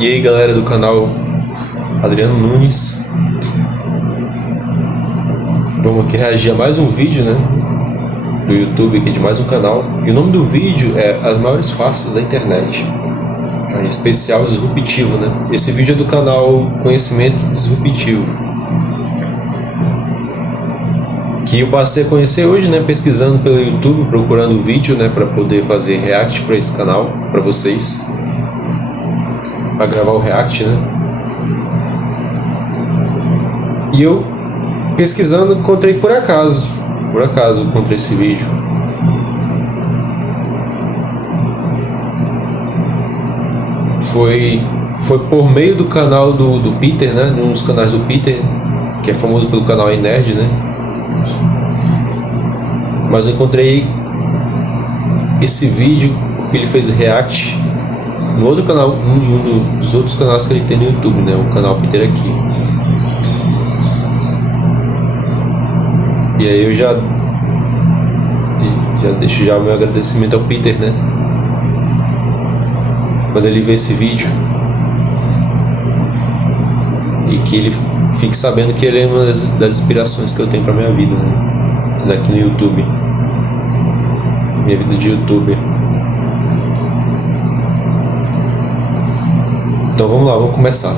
E aí galera do canal Adriano Nunes, vamos aqui reagir a mais um vídeo, né, do YouTube aqui de mais um canal. E o nome do vídeo é As Maiores Farsas da Internet, em especial disruptivo, né. Esse vídeo é do canal Conhecimento Disruptivo, que eu passei a conhecer hoje, né, pesquisando pelo YouTube, procurando vídeo, né, para poder fazer react para esse canal, para vocês, para gravar o react, né. E eu pesquisando encontrei por acaso encontrei esse vídeo. Foi por meio do canal do Peter, né, um dos canais do Peter, que é famoso pelo canal iNerd, né. Mas eu encontrei esse vídeo porque ele fez react no outro canal, um dos outros canais que ele tem no YouTube, né, o canal Peter aqui. E aí eu já deixo já o meu agradecimento ao Peter, né, quando ele vê esse vídeo, e que ele fique sabendo que ele é uma das inspirações que eu tenho para minha vida, né, aqui no YouTube, minha vida de YouTuber. Então vamos lá, vamos começar.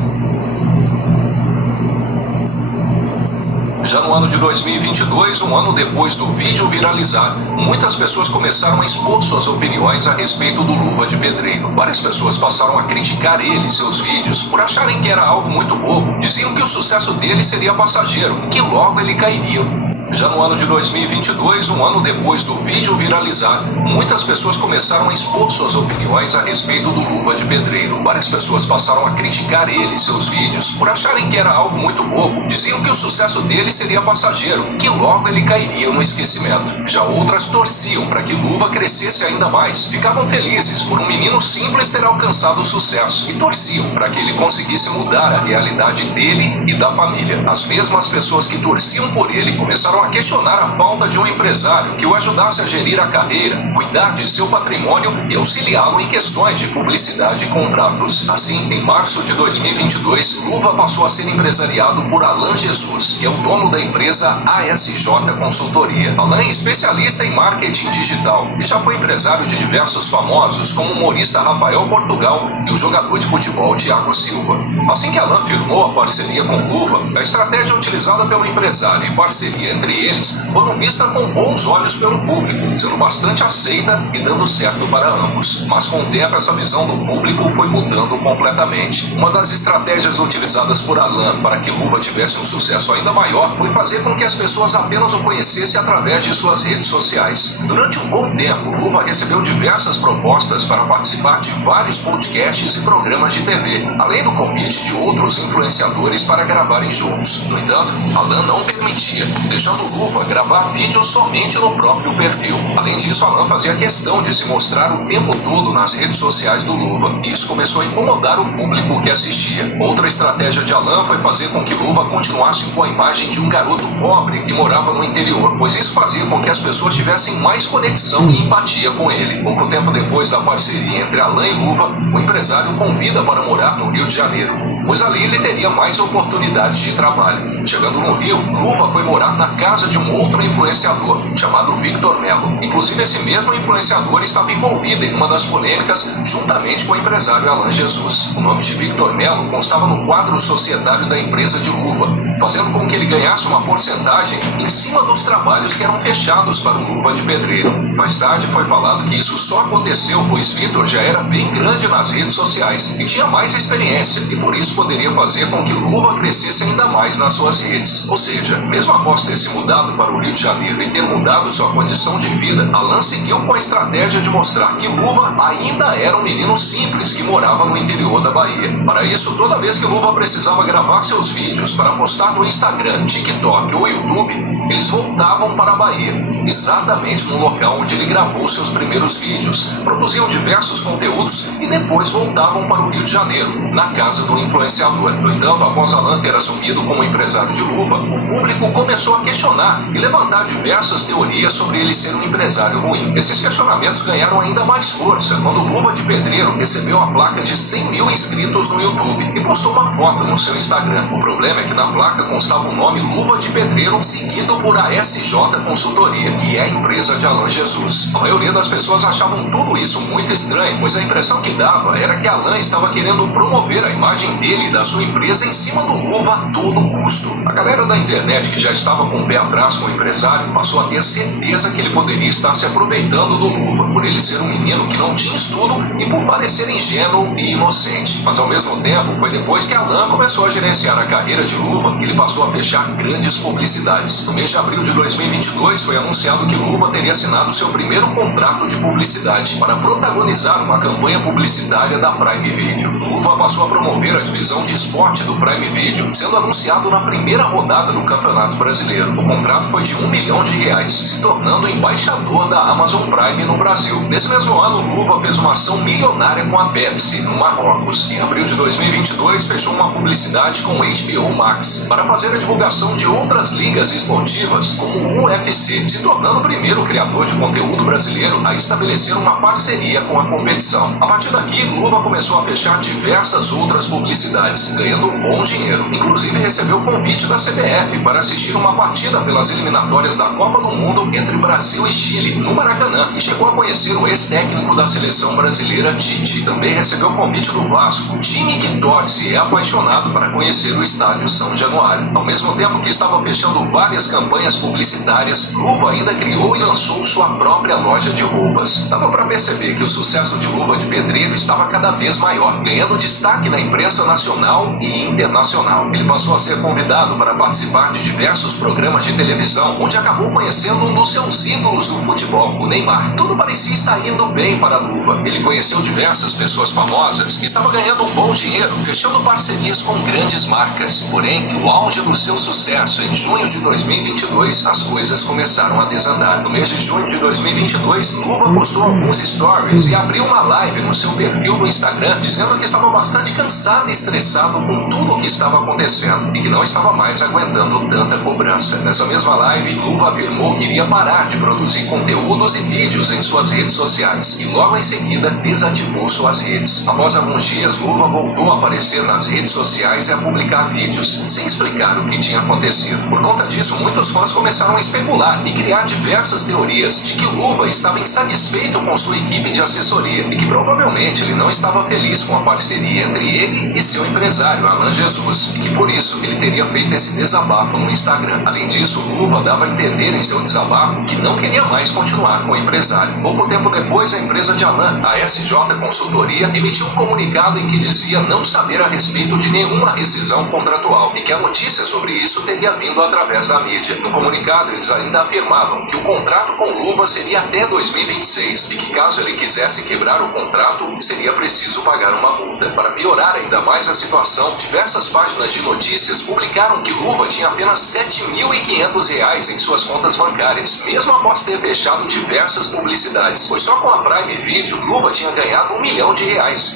Já no ano de 2022, um ano depois do vídeo viralizar, muitas pessoas começaram a expor suas opiniões a respeito do Luva de Pedreiro. Várias pessoas passaram a criticar ele e seus vídeos por acharem que era algo muito bobo. Diziam que o sucesso dele seria passageiro, que logo ele cairia. Já no ano de 2022, um ano depois do vídeo viralizar, muitas pessoas começaram a expor suas opiniões a respeito do Luva de Pedreiro. Várias pessoas passaram a criticar ele e seus vídeos por acharem que era algo muito bobo. Diziam que o sucesso dele seria passageiro, que logo ele cairia no esquecimento. Já outras torciam para que Luva crescesse ainda mais. Ficavam felizes por um menino simples ter alcançado o sucesso e torciam para que ele conseguisse mudar a realidade dele e da família. As mesmas pessoas que torciam por ele começaram a questionar a falta de um empresário que o ajudasse a gerir a carreira, cuidar de seu patrimônio e auxiliá-lo em questões de publicidade e contratos. Assim, em março de 2022, Luva passou a ser empresariado por Alan Jesus, que é o dono da empresa ASJ Consultoria. Alan é especialista em marketing digital e já foi empresário de diversos famosos, como o humorista Rafael Portugal e o jogador de futebol Thiago Silva. Assim que Alan firmou a parceria com Luva, a estratégia utilizada pelo empresário e parceria entre eles foram vistas com bons olhos pelo público, sendo bastante aceita e dando certo para ambos. Mas com o tempo essa visão do público foi mudando completamente. Uma das estratégias utilizadas por Alan para que Luva tivesse um sucesso ainda maior foi fazer com que as pessoas apenas o conhecessem através de suas redes sociais. Durante um bom tempo, Luva recebeu diversas propostas para participar de vários podcasts e programas de TV, além do convite de outros influenciadores para gravarem juntos. No entanto, Alan não permitia, deixando Luva gravar vídeos somente no próprio perfil. Além disso, Alan fazia questão de se mostrar o tempo todo nas redes sociais do Luva, e isso começou a incomodar o público que assistia. Outra estratégia de Alan foi fazer com que Luva continuasse com a imagem de um garoto pobre que morava no interior, pois isso fazia com que as pessoas tivessem mais conexão e empatia com ele. Pouco tempo depois da parceria entre Alan e Luva, o empresário o convida para morar no Rio de Janeiro, pois ali ele teria mais oportunidades de trabalho. Chegando no Rio, Luva foi morar na casa de um outro influenciador, chamado Victor Melo. Inclusive, esse mesmo influenciador estava envolvido em uma das polêmicas, juntamente com o empresário Alan Jesus. O nome de Victor Melo constava no quadro societário da empresa de Luva, fazendo com que ele ganhasse uma porcentagem em cima dos trabalhos que eram fechados para o Luva de Pedreiro. Mais tarde foi falado que isso só aconteceu pois Victor já era bem grande nas redes sociais e tinha mais experiência, e por isso poderia fazer com que Luva crescesse ainda mais nas suas redes. Ou seja, mesmo após ter se mudado para o Rio de Janeiro e ter mudado sua condição de vida, Alan seguiu com a estratégia de mostrar que Luva ainda era um menino simples que morava no interior da Bahia. Para isso, toda vez que Luva precisava gravar seus vídeos para postar no Instagram, TikTok ou YouTube, eles voltavam para a Bahia, exatamente no local onde ele gravou seus primeiros vídeos, produziam diversos conteúdos e depois voltavam para o Rio de Janeiro, na casa do influenciador. influenciador. No entanto, após Alan ter assumido como empresário de luva, o público começou a questionar e levantar diversas teorias sobre ele ser um empresário ruim. Esses questionamentos ganharam ainda mais força quando Luva de Pedreiro recebeu a placa de 100 mil inscritos no YouTube e postou uma foto no seu Instagram. O problema é que na placa constava o nome Luva de Pedreiro, seguido por ASJ Consultoria, que é a empresa de Alan Jesus. A maioria das pessoas achavam tudo isso muito estranho, pois a impressão que dava era que Alan estava querendo promover a imagem dele e da sua empresa em cima do Luva a todo custo. A galera da internet que já estava com o pé atrás com o empresário passou a ter certeza que ele poderia estar se aproveitando do Luva, por ele ser um menino que não tinha estudo e por parecer ingênuo e inocente. Mas ao mesmo tempo, foi depois que Alan começou a gerenciar a carreira de Luva que ele passou a fechar grandes publicidades. No mês de abril de 2022, foi anunciado que Luva teria assinado seu primeiro contrato de publicidade para protagonizar uma campanha publicitária da Prime Video. Luva passou a promover a divisão de esporte do Prime Video, sendo anunciado na primeira rodada do Campeonato Brasileiro. O contrato foi de R$1 milhão, se tornando embaixador da Amazon Prime no Brasil. Nesse mesmo ano, Luva fez uma ação milionária com a Pepsi, no Marrocos. Em abril de 2022, fechou uma publicidade com o HBO Max para fazer a divulgação de outras ligas esportivas, como o UFC, se tornando o primeiro criador de conteúdo brasileiro a estabelecer uma parceria com a competição. A partir daqui, Luva começou a fechar diversas outras publicidades, ganhando um bom dinheiro. Inclusive, recebeu o convite da CBF para assistir uma partida pelas eliminatórias da Copa do Mundo entre Brasil e Chile, no Maracanã, e chegou a conhecer o ex-técnico da seleção brasileira, Tite. Também recebeu o convite do Vasco, time que torce e é apaixonado para conhecer o estádio São Januário. Ao mesmo tempo que estava fechando várias campanhas publicitárias, Luva ainda criou e lançou sua própria loja de roupas. Dava para perceber que o sucesso de Luva de Pedreiro estava cada vez maior, ganhando destaque na imprensa nacional e internacional. Ele passou a ser convidado para participar de diversos programas de televisão, onde acabou conhecendo um dos seus ídolos do futebol, o Neymar. Tudo parecia estar indo bem para Luva. Ele conheceu diversas pessoas famosas e estava ganhando um bom dinheiro, fechando parcerias com grandes marcas. Porém, no auge do seu sucesso, em junho de 2022, as coisas começaram a desandar. No mês de junho de 2022, Luva postou alguns stories e abriu uma live no seu perfil no Instagram, dizendo que estava bastante cansado e estressado com tudo o que estava acontecendo e que não estava mais aguentando tanta cobrança. Nessa mesma live, Luva afirmou que iria parar de produzir conteúdos e vídeos em suas redes sociais e logo em seguida desativou suas redes. Após alguns dias, Luva voltou a aparecer nas redes sociais e a publicar vídeos, sem explicar o que tinha acontecido. Por conta disso, muitos fãs começaram a especular e criar diversas teorias de que Luva estava insatisfeito com sua equipe de assessoria e que provavelmente ele não estava feliz com a parceria entre ele e seu empresário, Alan Jesus, e que por isso ele teria feito esse desabafo no Instagram. Além disso, Luva dava a entender em seu desabafo que não queria mais continuar com o empresário. Pouco tempo depois, a empresa de Alan, a SJ Consultoria, emitiu um comunicado em que dizia não saber a respeito de nenhuma rescisão contratual e que a notícia sobre isso teria vindo através da mídia. No comunicado, eles ainda afirmavam que o contrato com Luva seria até 2026 e que caso ele quisesse quebrar o contrato, seria preciso pagar uma multa. Para piorar ainda mais a situação, diversas páginas de notícias publicaram que Luva tinha apenas R$ 7.500 em suas contas bancárias, mesmo após ter fechado diversas publicidades, pois só com a Prime Video, Luva tinha ganhado R$1 milhão.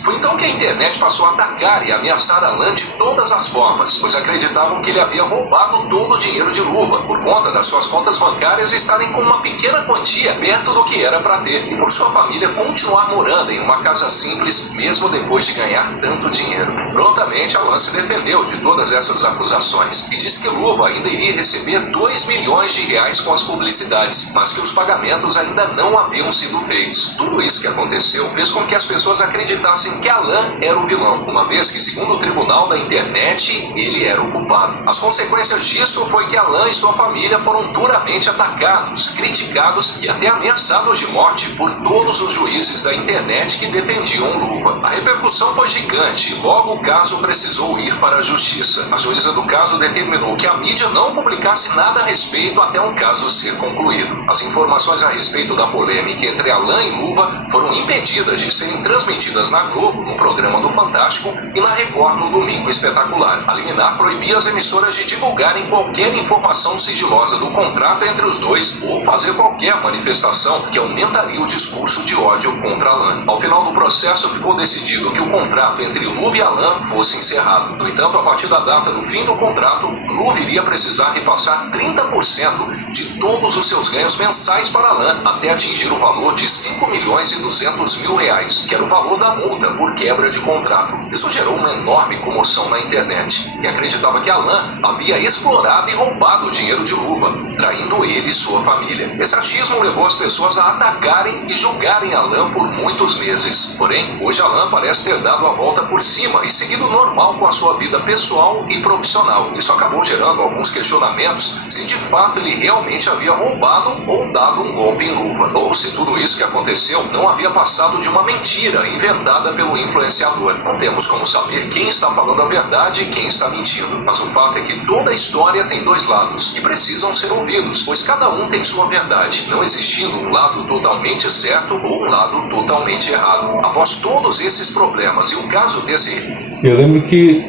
Foi então que a internet passou a atacar e ameaçar Alan de todas as formas, pois acreditavam que ele havia roubado todo o dinheiro de Luva, por conta das suas contas bancárias estarem com uma pequena quantia perto do que era para ter, e por sua família continuar morando em uma casa simples, mesmo depois de ganhar tanto dinheiro. Prontamente, Alan se defendeu de todas essas acusações e disse que Luva ainda iria receber R$2 milhões com as publicidades, mas que os pagamentos ainda não haviam sido feitos. Tudo isso que aconteceu fez com que as pessoas acreditassem que Alan era o vilão, uma vez que, segundo o tribunal da internet, ele era o culpado. As consequências disso foi que Alan e sua família foram duramente atacados, criticados e até ameaçados de morte por todos os juízes da internet que defendiam Luva. A repercussão foi gigante e logo o caso precisou ir para a justiça. A juíza do caso determinou que a mídia não publicasse nada a respeito até um caso ser concluído. As informações a respeito da polêmica entre Alan e Luva foram impedidas de serem transmitidas na Globo, no programa do Fantástico, e na Record no Domingo Espetacular. A liminar proibia as emissoras de divulgarem qualquer informação sigilosa do contrato entre os dois ou fazer qualquer manifestação que aumentaria o discurso de ódio contra Alan. Ao final do processo, ficou decidido que o contrato entre Luva e Alan Alan fosse encerrado. No entanto, a partir da data do fim do contrato, Luva iria precisar repassar 30% de todos os seus ganhos mensais para Alan, até atingir o valor de R$5.200.000, que era o valor da multa por quebra de contrato. Isso gerou uma enorme comoção na internet, que acreditava que Alan havia explorado e roubado o dinheiro de Luva, traindo ele e sua família. Esse achismo levou as pessoas a atacarem e julgarem Alan por muitos meses. Porém, hoje Alan parece ter dado a volta por cima e seguido normal com a sua vida pessoal e profissional. Isso acabou gerando alguns questionamentos se de fato ele realmente havia roubado ou dado um golpe em Luva, ou se tudo isso que aconteceu não havia passado de uma mentira inventada pelo influenciador. Não temos como saber quem está falando a verdade e quem está mentindo, mas o fato é que toda a história tem dois lados e precisam ser ouvidos, pois cada um tem sua verdade, não existindo um lado totalmente certo ou um lado totalmente errado. Após todos esses problemas e um caso desse... Eu lembro que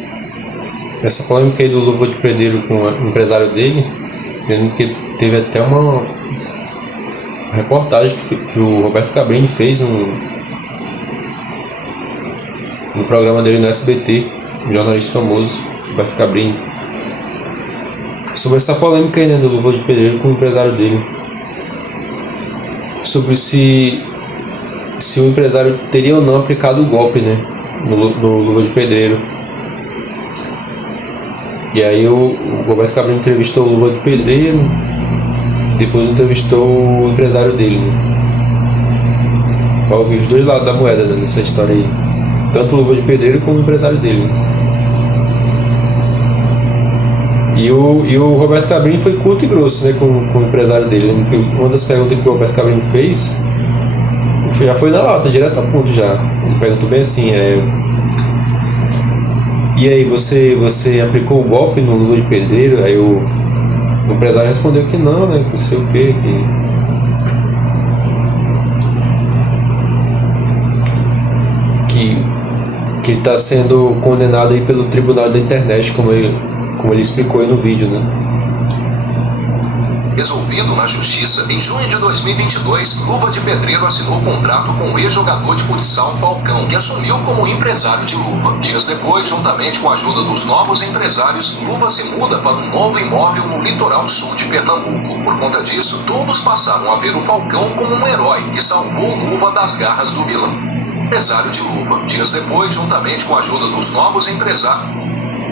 essa polêmica aí do Luva de Pedreiro com o empresário dele, eu lembro que teve até uma reportagem que o Roberto Cabrini fez no programa dele no SBT, um jornalista famoso, Roberto Cabrini, sobre essa polêmica aí, né, do Luva de Pedreiro com o empresário dele, sobre se o empresário teria ou não aplicado o golpe, né, no Luva de Pedreiro. E aí o Roberto Cabrini entrevistou o Luva de Pedreiro, depois entrevistou o empresário dele, né, para ouvir os dois lados da moeda, né, nessa história aí, tanto o Luva de Pedreiro como o empresário dele, né. E o Roberto Cabrini foi curto e grosso, né, com o empresário dele. Uma das perguntas que o Roberto Cabrini fez já foi na lata, direto ao ponto já. Ele perguntou bem assim, e aí, você aplicou o golpe no Luva de Pedreiro? Aí o empresário respondeu que não, né, que não sei o quê, que ele está sendo condenado aí pelo tribunal da internet, como ele explicou aí no vídeo, né? Resolvido na justiça, em junho de 2022, Luva de Pedreiro assinou contrato com o ex-jogador de futsal Falcão, que assumiu como empresário de Luva. Dias depois, juntamente com a ajuda dos novos empresários, Luva se muda para um novo imóvel no litoral sul de Pernambuco. Por conta disso, todos passaram a ver o Falcão como um herói que salvou Luva das garras do vilão. Empresário de Luva. Dias depois, juntamente com a ajuda dos novos empresários,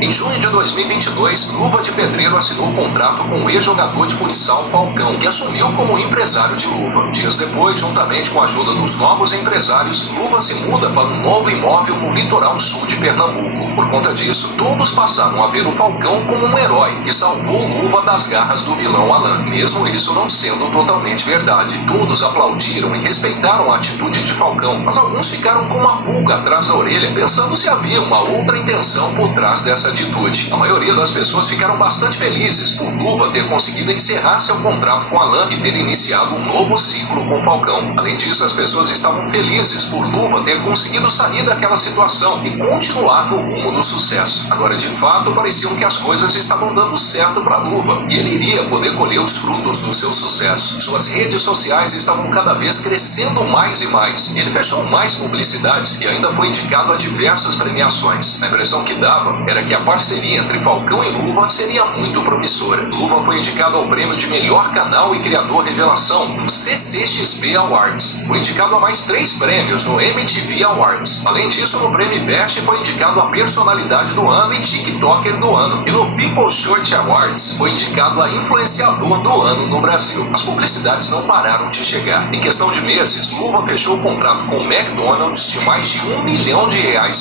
em junho de 2022, Luva de Pedreiro assinou contrato com o ex-jogador de futsal Falcão, que assumiu como empresário de Luva. Dias depois, juntamente com a ajuda dos novos empresários, Luva se muda para um novo imóvel no litoral sul de Pernambuco. Por conta disso, todos passaram a ver o Falcão como um herói que salvou Luva das garras do vilão Alan, mesmo isso não sendo totalmente verdade. Todos aplaudiram e respeitaram a atitude de Falcão, mas alguns ficaram com uma pulga atrás da orelha, pensando se havia uma outra intenção por trás dessa atitude. A maioria das pessoas ficaram bastante felizes por Luva ter conseguido encerrar seu contrato com Alan e ter iniciado um novo ciclo com Falcão. Além disso, as pessoas estavam felizes por Luva ter conseguido sair daquela situação e continuar no rumo do sucesso. Agora, de fato, pareciam que as coisas estavam dando certo para Luva e ele iria poder colher os frutos do seu sucesso. Suas redes sociais estavam cada vez crescendo mais e mais. Ele fechou mais publicidades e ainda foi indicado a diversas premiações. A impressão que dava era que a parceria entre Falcão e Luva seria muito promissora. Luva foi indicado ao prêmio de melhor canal e criador revelação no CCXP Awards. Foi indicado a mais 3 prêmios no MTV Awards. Além disso, no prêmio Best foi indicado a personalidade do ano e TikToker do ano. E no People Short Awards foi indicado a influenciador do ano no Brasil. As publicidades não pararam de chegar. Em questão de meses, Luva fechou o contrato com o McDonald's de mais de R$1 milhão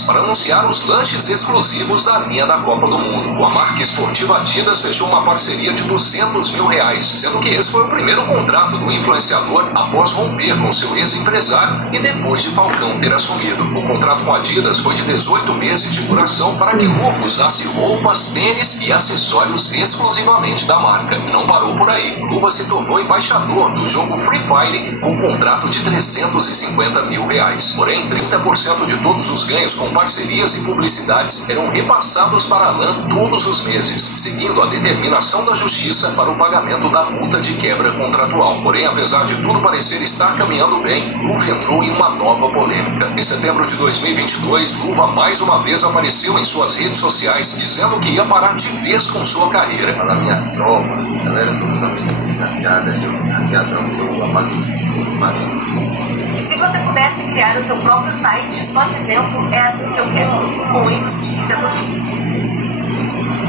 para anunciar os lanches exclusivos da linha da Copa do Mundo. Com a marca esportiva Adidas fechou uma parceria de R$200 mil, sendo que esse foi o primeiro contrato do influenciador após romper com seu ex-empresário e depois de Falcão ter assumido. O contrato com a Adidas foi de 18 meses de duração para que Luva usasse roupas, tênis e acessórios exclusivamente da marca. Não parou por aí. Luva se tornou embaixador do jogo Free Fire com um contrato de R$350 mil. Porém, 30% de todos os ganhos com parcerias e publicidades eram repassados enviados para Alan todos os meses, seguindo a determinação da justiça para o pagamento da multa de quebra contratual. Porém, apesar de tudo parecer estar caminhando bem, Luva entrou em uma nova polêmica. Em setembro de 2022, Luva mais uma vez apareceu em suas redes sociais dizendo que ia parar de vez com sua carreira. A minha tropa, a galera do mundo me hackeada, eu apaguei. Se você pudesse criar o seu próprio site, só um exemplo, é assim que eu quero. Com Wix, isso é possível.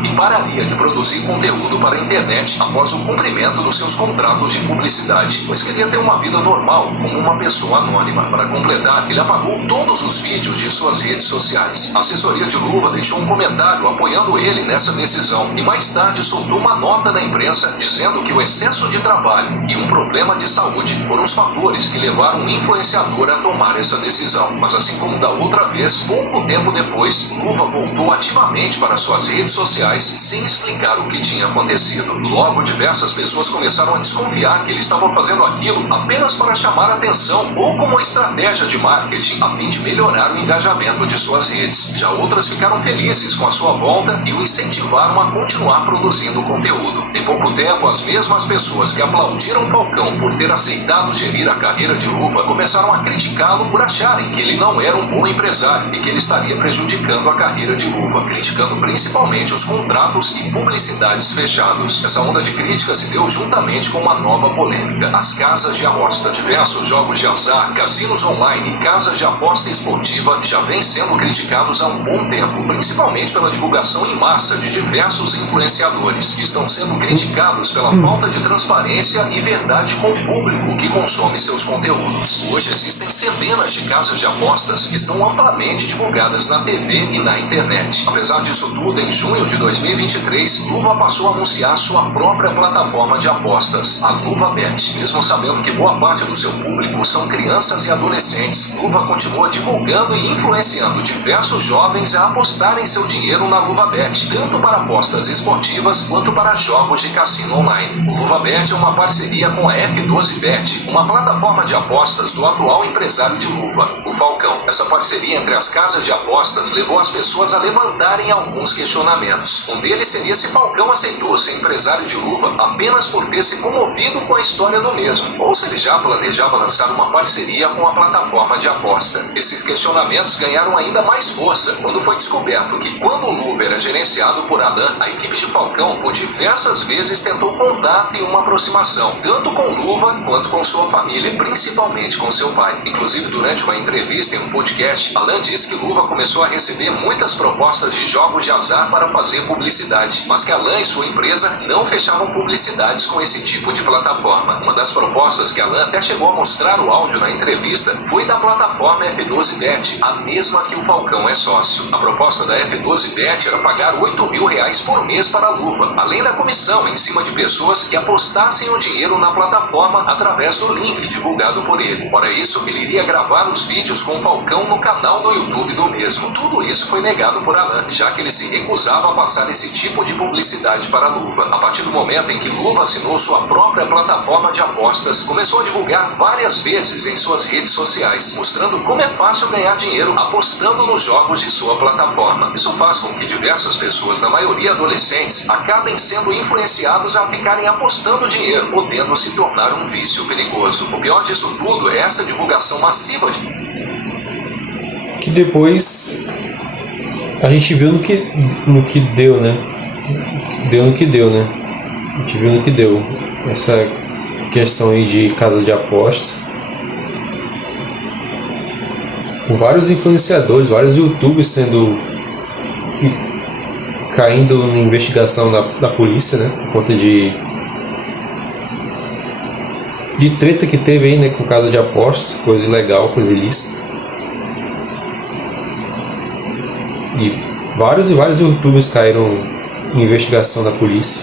E pararia de produzir conteúdo para a internet após o cumprimento dos seus contratos de publicidade, pois queria ter uma vida normal, como uma pessoa anônima. Para completar, ele apagou todos os vídeos de suas redes sociais. A assessoria de Luva deixou um comentário apoiando ele nessa decisão e mais tarde soltou uma nota na imprensa dizendo que o excesso de trabalho e um problema de saúde foram os fatores que levaram o influenciador a tomar essa decisão. Mas assim como da outra vez, pouco tempo depois, Luva voltou ativamente para suas redes sociais sem explicar o que tinha acontecido. Logo, diversas pessoas começaram a desconfiar que ele estava fazendo aquilo apenas para chamar a atenção ou como estratégia de marketing a fim de melhorar o engajamento de suas redes. Já outras ficaram felizes com a sua volta e o incentivaram a continuar produzindo conteúdo. Em pouco tempo, as mesmas pessoas que aplaudiram Falcão por ter aceitado gerir a carreira de Luva começaram a criticá-lo por acharem que ele não era um bom empresário e que ele estaria prejudicando a carreira de Luva, criticando principalmente os contratos e publicidades fechados. Essa onda de crítica se deu juntamente com uma nova polêmica: as casas de aposta. Diversos jogos de azar, cassinos online e casas de aposta esportiva já vêm sendo criticados há um bom tempo, principalmente pela divulgação em massa de diversos influenciadores, que estão sendo criticados pela falta de transparência e verdade com o público que consome seus conteúdos. Hoje existem centenas de casas de apostas que são amplamente divulgadas na TV e na internet. Apesar disso tudo, em junho de 2023, Luva passou a anunciar sua própria plataforma de apostas, a LuvaBet. Mesmo sabendo que boa parte do seu público são crianças e adolescentes, Luva continua divulgando e influenciando diversos jovens a apostarem seu dinheiro na LuvaBet, tanto para apostas esportivas quanto para jogos de cassino online. O LuvaBet é uma parceria com a F12Bet, uma plataforma de apostas do atual empresário de Luva, o Falcão. Essa parceria entre as casas de apostas levou as pessoas a levantarem alguns questionamentos. Um deles seria se Falcão aceitou ser empresário de Luva apenas por ter se comovido com a história do mesmo, ou se ele já planejava lançar uma parceria com a plataforma de aposta. Esses questionamentos ganharam ainda mais força quando foi descoberto que, quando o Luva era gerenciado por Alan, a equipe de Falcão por diversas vezes tentou contato e uma aproximação, tanto com Luva quanto com sua família, principalmente com seu pai. Inclusive, durante uma entrevista em um podcast, Alan disse que Luva começou a receber muitas propostas de jogos de azar para fazer publicidade, mas que Alan e sua empresa não fechavam publicidades com esse tipo de plataforma. Uma das propostas que Alan até chegou a mostrar o áudio na entrevista foi da plataforma F12Bet, a mesma que o Falcão é sócio. A proposta da F12Bet era pagar R$8.000 por mês para a Luva, além da comissão em cima de pessoas que apostassem o dinheiro na plataforma através do link divulgado por ele. Fora isso, ele iria gravar os vídeos com o Falcão no canal do YouTube do mesmo. Tudo isso foi negado por Alan, já que ele se recusava a passar esse tipo de publicidade para a Luva. A partir do momento em que Luva assinou sua própria plataforma de apostas, começou a divulgar várias vezes em suas redes sociais, mostrando como é fácil ganhar dinheiro apostando nos jogos de sua plataforma. Isso faz com que diversas pessoas, na maioria adolescentes, acabem sendo influenciados a ficarem apostando dinheiro, podendo se tornar um vício perigoso. O pior disso tudo é essa divulgação massiva que depois a gente viu no que deu, né? Deu no que deu, né? A gente viu no que deu. Essa questão aí de casa de aposta. Com vários influenciadores, vários youtubers caindo na investigação da polícia, né? Por conta de treta que teve aí, né? Com casa de aposta, coisa ilegal, coisa ilícita. E vários youtubers caíram em investigação da polícia.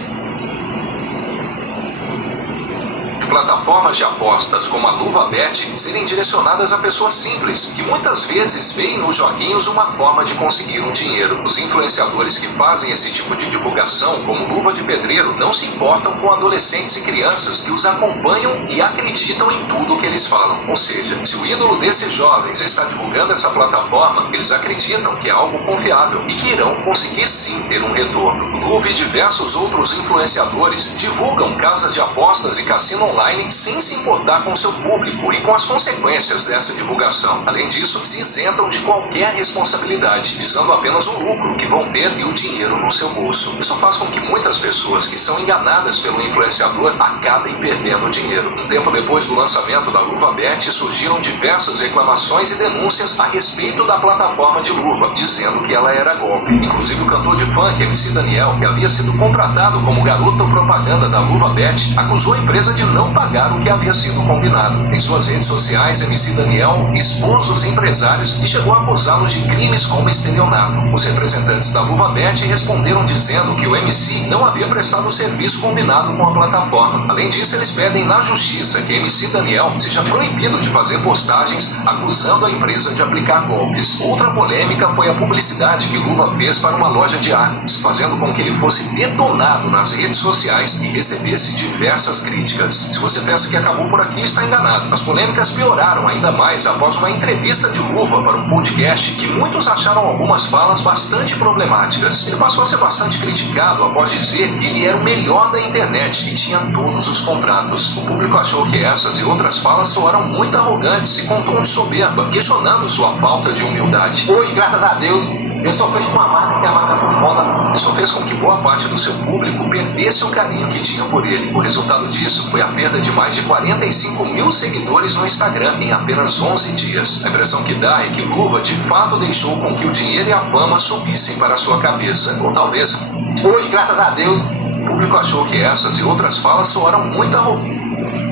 plataforma plataformas de apostas como a LuvaBet serem direcionadas a pessoas simples, que muitas vezes veem nos joguinhos uma forma de conseguir um dinheiro. Os influenciadores que fazem esse tipo de divulgação, como Luva de Pedreiro, não se importam com adolescentes e crianças que os acompanham e acreditam em tudo o que eles falam. Ou seja, se o ídolo desses jovens está divulgando essa plataforma, eles acreditam que é algo confiável e que irão conseguir sim ter um retorno. Luva e diversos outros influenciadores divulgam casas de apostas e cassino online sem se importar com seu público e com as consequências dessa divulgação. Além disso, se isentam de qualquer responsabilidade, visando apenas o lucro que vão ter e o dinheiro no seu bolso. Isso faz com que muitas pessoas que são enganadas pelo influenciador acabem perdendo dinheiro. Um tempo depois do lançamento da LuvaBet, surgiram diversas reclamações e denúncias a respeito da plataforma de Luva, dizendo que ela era golpe. Inclusive o cantor de funk MC Daniel, que havia sido contratado como garoto propaganda da LuvaBet, acusou a empresa de não pagar o que havia sido combinado. Em suas redes sociais, MC Daniel expôs os empresários e chegou a acusá-los de crimes como estelionato. Os representantes da LuvaBet responderam dizendo que o MC não havia prestado o serviço combinado com a plataforma. Além disso, eles pedem na justiça que MC Daniel seja proibido de fazer postagens acusando a empresa de aplicar golpes. Outra polêmica foi a publicidade que Luva fez para uma loja de artes, fazendo com que ele fosse detonado nas redes sociais e recebesse diversas críticas. Se você pensa que acabou por aqui, está enganado. As polêmicas pioraram ainda mais após uma entrevista de Luva para um podcast que muitos acharam algumas falas bastante problemáticas. Ele passou a ser bastante criticado após dizer que ele era o melhor da internet e tinha todos os contratos. O público achou que essas e outras falas soaram muito arrogantes e com tom de soberba, questionando sua falta de humildade. Hoje, graças a Deus, eu só fecho com a marca se a marca for foda. Isso fez com que boa parte do seu público perdesse o carinho que tinha por ele. O resultado disso foi a perda de mais de 45 mil seguidores no Instagram em apenas 11 dias. A impressão que dá é que Luva de fato deixou com que o dinheiro e a fama subissem para sua cabeça. Ou talvez, hoje, graças a Deus, o público achou que essas e outras falas soaram muito arrogantes.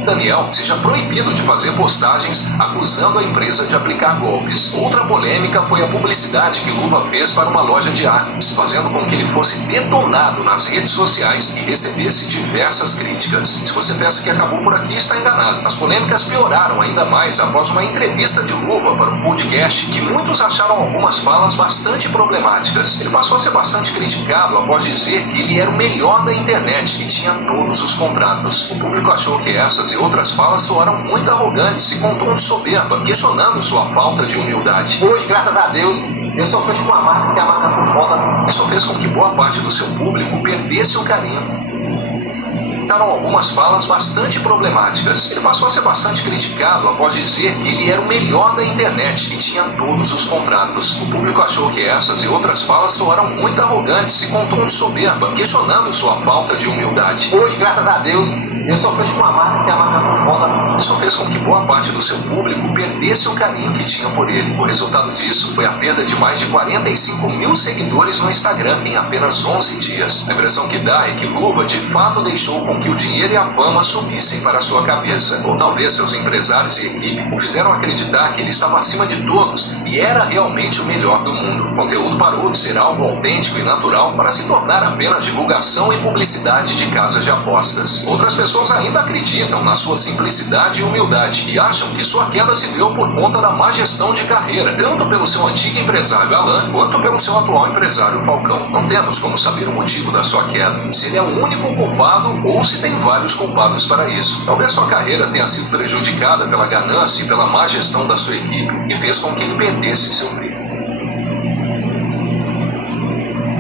Daniel seja proibido de fazer postagens acusando a empresa de aplicar golpes. Outra polêmica foi a publicidade que Luva fez para uma loja de artes, fazendo com que ele fosse detonado nas redes sociais e recebesse diversas críticas. Se você pensa que acabou por aqui, está enganado. As polêmicas pioraram ainda mais após uma entrevista de Luva para um podcast que muitos acharam algumas falas bastante problemáticas. Ele passou a ser bastante criticado após dizer que ele era o melhor da internet e tinha todos os contratos. O público achou que essas e outras falas soaram muito arrogantes e com tom de soberba, questionando sua falta de humildade. Hoje, graças a Deus, eu só fecho com a marca se a marca for foda. Isso fez com que boa parte do seu público perdesse o carinho. Algumas falas bastante problemáticas. Ele passou a ser bastante criticado após dizer que ele era o melhor da internet e tinha todos os contratos. O público achou que essas e outras falas soaram muito arrogantes e com tom de soberba, questionando sua falta de humildade. Hoje, graças a Deus, eu só fecho com a marca se a marca for foda. Isso fez com que boa parte do seu público perdesse o carinho que tinha por ele. O resultado disso foi a perda de mais de 45 mil seguidores no Instagram em apenas 11 dias. A impressão que dá é que Luva de fato deixou com que o dinheiro e a fama subissem para sua cabeça. Ou talvez seus empresários e equipe o fizeram acreditar que ele estava acima de todos e era realmente o melhor do mundo. O conteúdo parou de ser algo autêntico e natural para se tornar apenas divulgação e publicidade de casas de apostas. Outras pessoas ainda acreditam na sua simplicidade e humildade e acham que sua queda se deu por conta da má gestão de carreira, tanto pelo seu antigo empresário Alan, quanto pelo seu atual empresário Falcão. Não temos como saber o motivo da sua queda, se ele é o único culpado ou se tem vários culpados para isso. Talvez sua carreira tenha sido prejudicada pela ganância e pela má gestão da sua equipe, que fez com que ele perdesse seu brilho.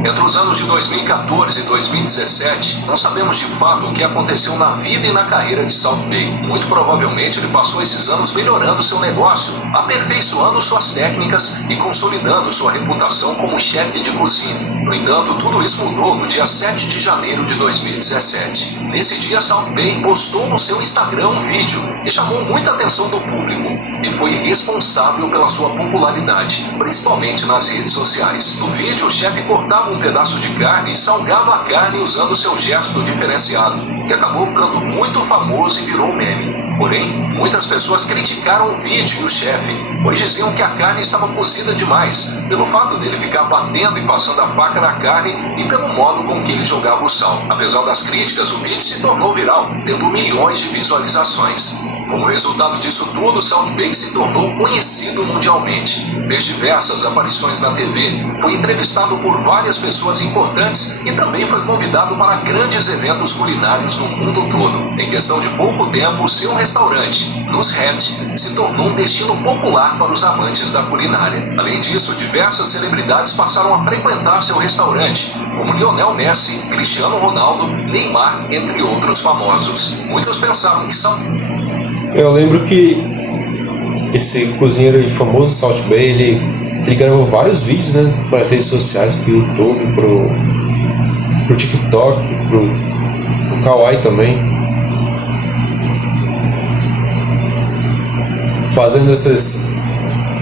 Entre os anos de 2014 e 2017, não sabemos de fato o que aconteceu na vida e na carreira de Salt Bae. Muito provavelmente ele passou esses anos melhorando seu negócio, aperfeiçoando suas técnicas e consolidando sua reputação como chefe de cozinha. No entanto, tudo isso mudou no dia 7 de janeiro de 2017. Nesse dia, Salt Bae postou no seu Instagram um vídeo que chamou muita atenção do público e foi responsável pela sua popularidade, principalmente nas redes sociais. No vídeo, o chefe cortava um pedaço de carne e salgava a carne usando seu gesto diferenciado, que acabou ficando muito famoso e virou meme. Porém, muitas pessoas criticaram o vídeo e o chefe, pois diziam que a carne estava cozida demais, pelo fato dele ficar batendo e passando a faca na carne e pelo modo com que ele jogava o sal. Apesar das críticas, o vídeo se tornou viral, tendo milhões de visualizações. Como resultado disso tudo, Salt Bae se tornou conhecido mundialmente. Fez diversas aparições na TV, foi entrevistado por várias pessoas importantes e também foi convidado para grandes eventos culinários no mundo todo. Em questão de pouco tempo, seu restaurante, Nusret, se tornou um destino popular para os amantes da culinária. Além disso, diversas celebridades passaram a frequentar seu restaurante, como Lionel Messi, Cristiano Ronaldo, Neymar, entre outros famosos. Muitos pensaram que Eu lembro que esse cozinheiro famoso, Salt Bae, ele gravou vários vídeos, né, para as redes sociais, pro YouTube, pro TikTok, pro Kawaii também, fazendo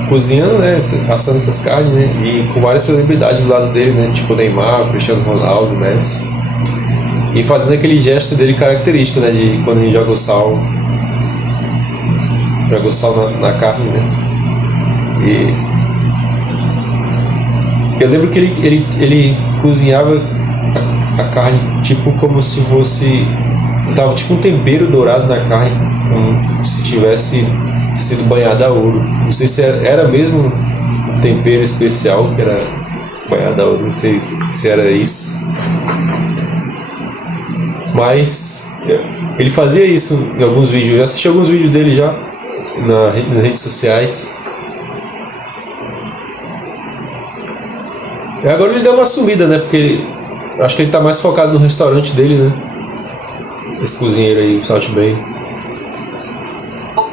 cozinhando, né, assando essas carnes, né, e com várias celebridades do lado dele, né, tipo Neymar, Cristiano Ronaldo, Messi, e fazendo aquele gesto dele característico, né, de quando ele joga o sal na carne, né? E eu lembro que ele cozinhava a carne tipo como se fosse, tava tipo um tempero dourado na carne, como se tivesse sido banhado a ouro. Não sei se era mesmo um tempero especial que era banhado a ouro, não sei se era isso, mas ele fazia isso em alguns vídeos. Eu assisti alguns vídeos dele já nas redes sociais. E agora ele deu uma sumida, né? Porque acho que ele tá mais focado no restaurante dele, né? Esse cozinheiro aí, o Salt Bae.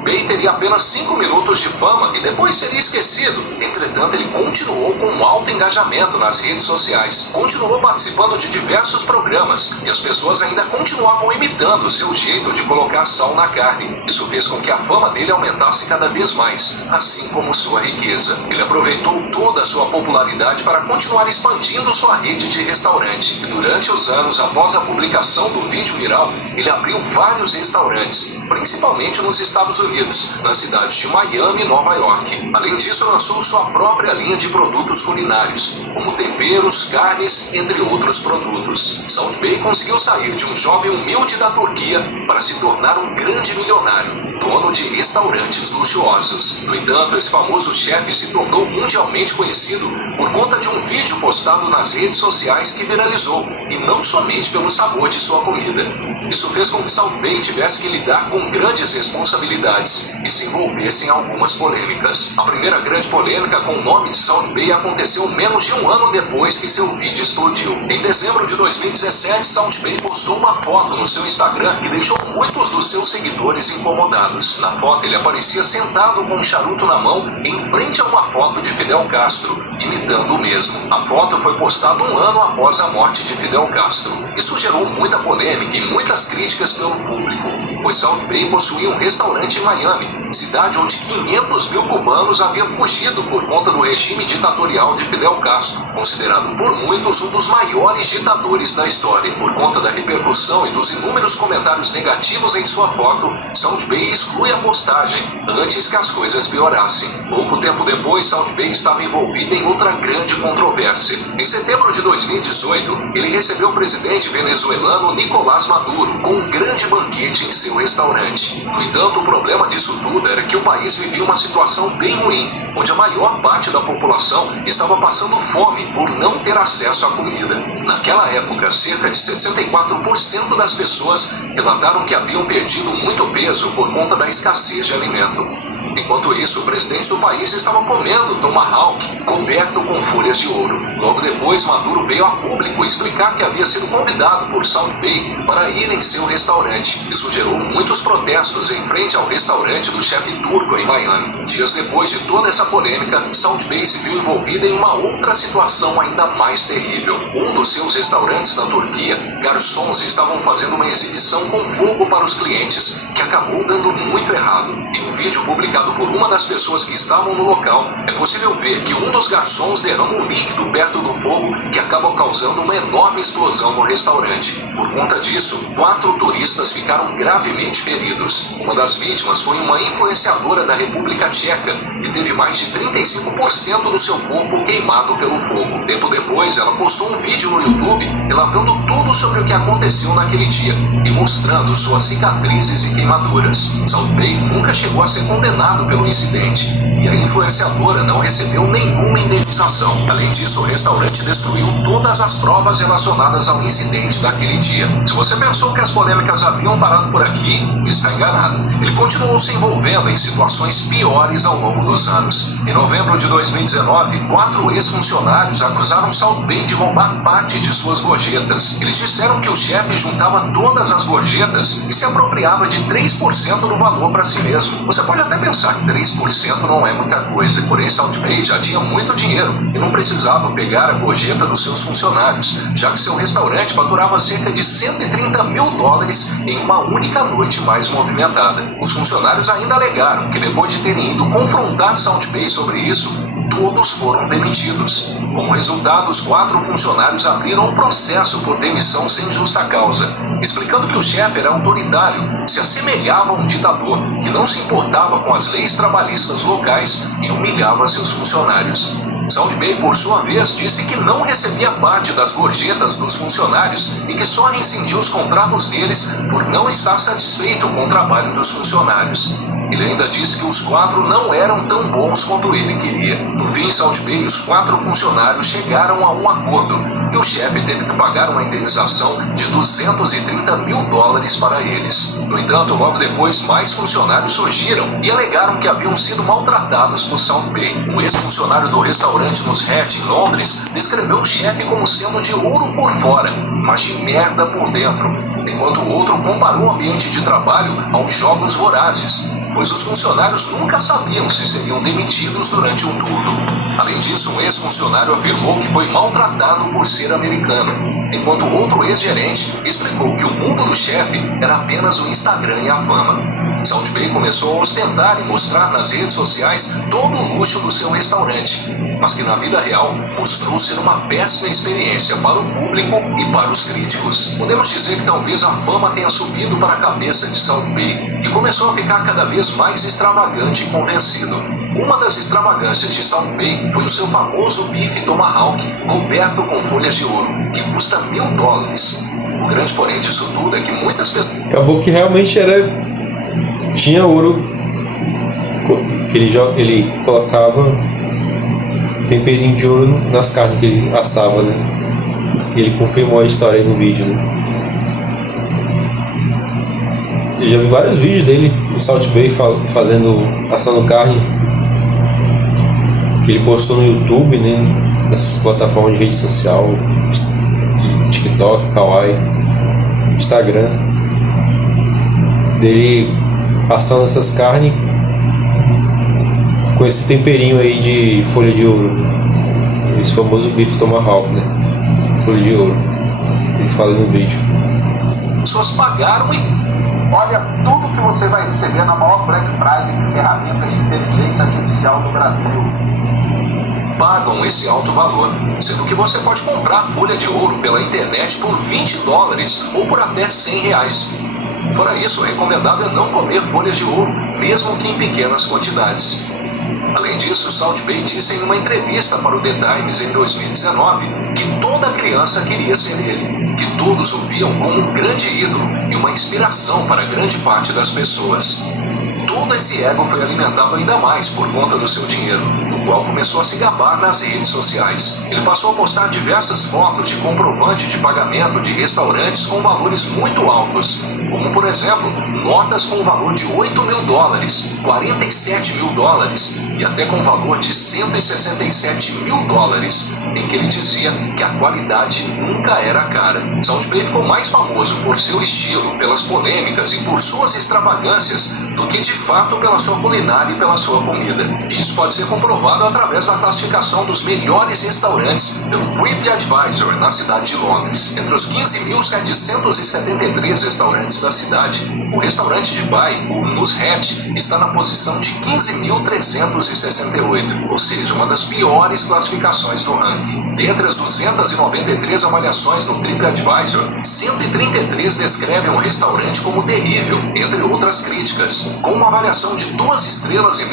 Bae teria apenas 5 minutos de fama e depois seria esquecido. Entretanto, ele continuou com um alto engajamento nas redes sociais, continuou participando de diversos programas e as pessoas ainda continuavam imitando o seu jeito de colocar sal na carne. Isso fez com que a fama dele aumentasse cada vez mais, assim como sua riqueza. Ele aproveitou toda a sua popularidade para continuar expandindo sua rede de restaurante. E durante os anos após a publicação do vídeo viral, ele abriu vários restaurantes, principalmente nos Estados Unidos, nas cidades de Miami e Nova York. Além disso, lançou sua própria linha de produtos culinários, como temperos, carnes, entre outros produtos. Salt Bae conseguiu sair de um jovem humilde da Turquia para se tornar um grande milionário, dono de restaurantes luxuosos. No entanto, esse famoso chefe se tornou mundialmente conhecido por conta de um vídeo postado nas redes sociais que viralizou, e não somente pelo sabor de sua comida. Isso fez com que Salt Bae tivesse que lidar com grandes responsabilidades e se envolvesse em algumas polêmicas. A primeira grande polêmica com o nome de Salt Bae aconteceu menos de um ano depois que seu vídeo explodiu. Em dezembro de 2017, Salt Bae postou uma foto no seu Instagram que deixou muitos dos seus seguidores incomodados. Na foto, ele aparecia sentado com um charuto na mão em frente a uma foto de Fidel Castro, imitando o mesmo. A foto foi postada um ano após a morte de Fidel Castro. Isso gerou muita polêmica e muitas críticas pelo público, pois Salt Bae possuía um restaurante em Miami, cidade onde 500 mil cubanos haviam fugido por conta do regime ditatorial de Fidel Castro, considerado por muitos um dos maiores ditadores da história. Por conta da repercussão e dos inúmeros comentários negativos em sua foto, Salt Bae exclui a postagem antes que as coisas piorassem. Pouco tempo depois, Salt Bae estava envolvido em outra grande controvérsia. Em setembro de 2018, ele recebeu o presidente venezuelano Nicolás Maduro com um grande banquete em seu restaurante. No entanto, o problema disso tudo era que o país vivia uma situação bem ruim, onde a maior parte da população estava passando fome por não ter acesso à comida. Naquela época, cerca de 64% das pessoas relataram que haviam perdido muito peso por conta da escassez de alimento. Enquanto isso, o presidente do país estava comendo tomahawk coberto com folhas de ouro. Logo depois, Maduro veio a público explicar que havia sido convidado por Salt Bae para ir em seu restaurante. Isso gerou muitos protestos em frente ao restaurante do chefe turco em Miami. Dias depois de toda essa polêmica, Salt Bae se viu envolvida em uma outra situação ainda mais terrível. Um dos seus restaurantes na Turquia, garçons estavam fazendo uma exibição com fogo para os clientes, que acabou dando muito errado. Em um vídeo publicado relatado por uma das pessoas que estavam no local, é possível ver que um dos garçons derrama um líquido perto do fogo que acaba causando uma enorme explosão no restaurante. Por conta disso, 4 turistas ficaram gravemente feridos. Uma das vítimas foi uma influenciadora da República Tcheca e teve mais de 35% do seu corpo queimado pelo fogo. Tempo depois, ela postou um vídeo no YouTube relatando tudo sobre o que aconteceu naquele dia e mostrando suas cicatrizes e queimaduras. Salt Bae nunca chegou a ser condenado pelo incidente e a influenciadora não recebeu nenhuma indenização. Além disso, o restaurante destruiu todas as provas relacionadas ao incidente daquele dia. Se você pensou que as polêmicas haviam parado por aqui, está enganado. Ele continuou se envolvendo em situações piores ao longo dos anos. Em novembro de 2019, 4 ex-funcionários acusaram Salt Bae de roubar parte de suas gorjetas. Eles disseram que o chefe juntava todas as gorjetas e se apropriava de 3% do valor para si mesmo. Você pode até pensar que 3% não é muita coisa, porém Salt Bae já tinha muito dinheiro e não precisava pegar a gorjeta dos seus funcionários, já que seu restaurante faturava cerca de $130 mil em uma única noite mais movimentada. Os funcionários ainda alegaram que depois de terem ido confrontar Salt Bae sobre isso, todos foram demitidos. Como resultado, os 4 funcionários abriram um processo por demissão sem justa causa, explicando que o chefe era autoritário, se assemelhava a um ditador que não se importava com as leis trabalhistas locais e humilhava seus funcionários. Salt Bae, por sua vez, disse que não recebia parte das gorjetas dos funcionários e que só rescindiu os contratos deles por não estar satisfeito com o trabalho dos funcionários. Ele ainda disse que os 4 não eram tão bons quanto ele queria. No fim, Salt Bae e os 4 funcionários chegaram a um acordo e o chefe teve que pagar uma indenização de $230 mil para eles. No entanto, logo depois, mais funcionários surgiram e alegaram que haviam sido maltratados por Salt Bae. Um ex-funcionário do restaurante nos Hatch, em Londres, descreveu o chefe como sendo de ouro por fora, mas de merda por dentro, enquanto o outro comparou o ambiente de trabalho aos jogos vorazes, pois os funcionários nunca sabiam se seriam demitidos durante um turno. Além disso, um ex-funcionário afirmou que foi maltratado por ser americano, enquanto outro ex-gerente explicou que o mundo do chefe era apenas o Instagram e a fama. Salt Bae começou a ostentar e mostrar nas redes sociais todo o luxo do seu restaurante, mas que na vida real mostrou ser uma péssima experiência para o público e para os críticos. Podemos dizer que talvez a fama tenha subido para a cabeça de Salt Bae e começou a ficar cada vez mais extravagante e convencido. Uma das extravagâncias de Salt Bae foi o seu famoso bife tomahawk coberto com folhas de ouro, que custa $1.000. O grande porém disso tudo é que muitas pessoas... Acabou que realmente tinha ouro que ele colocava temperinho de ouro nas carnes que ele assava, né? E ele confirmou a história aí no vídeo, né? Eu já vi vários vídeos dele, o Salt Bae assando carne, que ele postou no YouTube, né? Nessas plataformas de rede social, TikTok, Kawaii, Instagram, dele assando essas carnes com esse temperinho aí de folha de ouro, esse famoso bife tomahawk, né? Folha de ouro, ele fala no vídeo. As pessoas pagaram e... Olha tudo que você vai receber na maior Black Friday de ferramentas de inteligência artificial do Brasil. Pagam esse alto valor, sendo que você pode comprar folha de ouro pela internet por $20 ou por até R$100. Fora isso, o recomendado é não comer folhas de ouro, mesmo que em pequenas quantidades. Além disso, Salt Bae disse em uma entrevista para o The Times em 2019 que toda criança queria ser ele, que todos o viam como um grande ídolo e uma inspiração para grande parte das pessoas. Todo esse ego foi alimentado ainda mais por conta do seu dinheiro, do qual começou a se gabar nas redes sociais. Ele passou a postar diversas fotos de comprovante de pagamento de restaurantes com valores muito altos, como por exemplo, notas com o valor de $8 mil, $47 mil e até com valor de $167 mil, em que ele dizia que a qualidade nunca era cara. Salt Bae ficou mais famoso por seu estilo, pelas polêmicas e por suas extravagâncias do que de fato pela sua culinária e pela sua comida. Isso pode ser comprovado através da classificação dos melhores restaurantes pelo TripAdvisor na cidade de Londres. Entre os 15.773 restaurantes restaurantes da cidade, o restaurante de Bai, o Nusret, está na posição de 15.368, ou seja, uma das piores classificações do ranking. Dentre as 293 avaliações no TripAdvisor, 133 descrevem o restaurante como terrível, entre outras críticas. Com uma avaliação de 2,5 estrelas,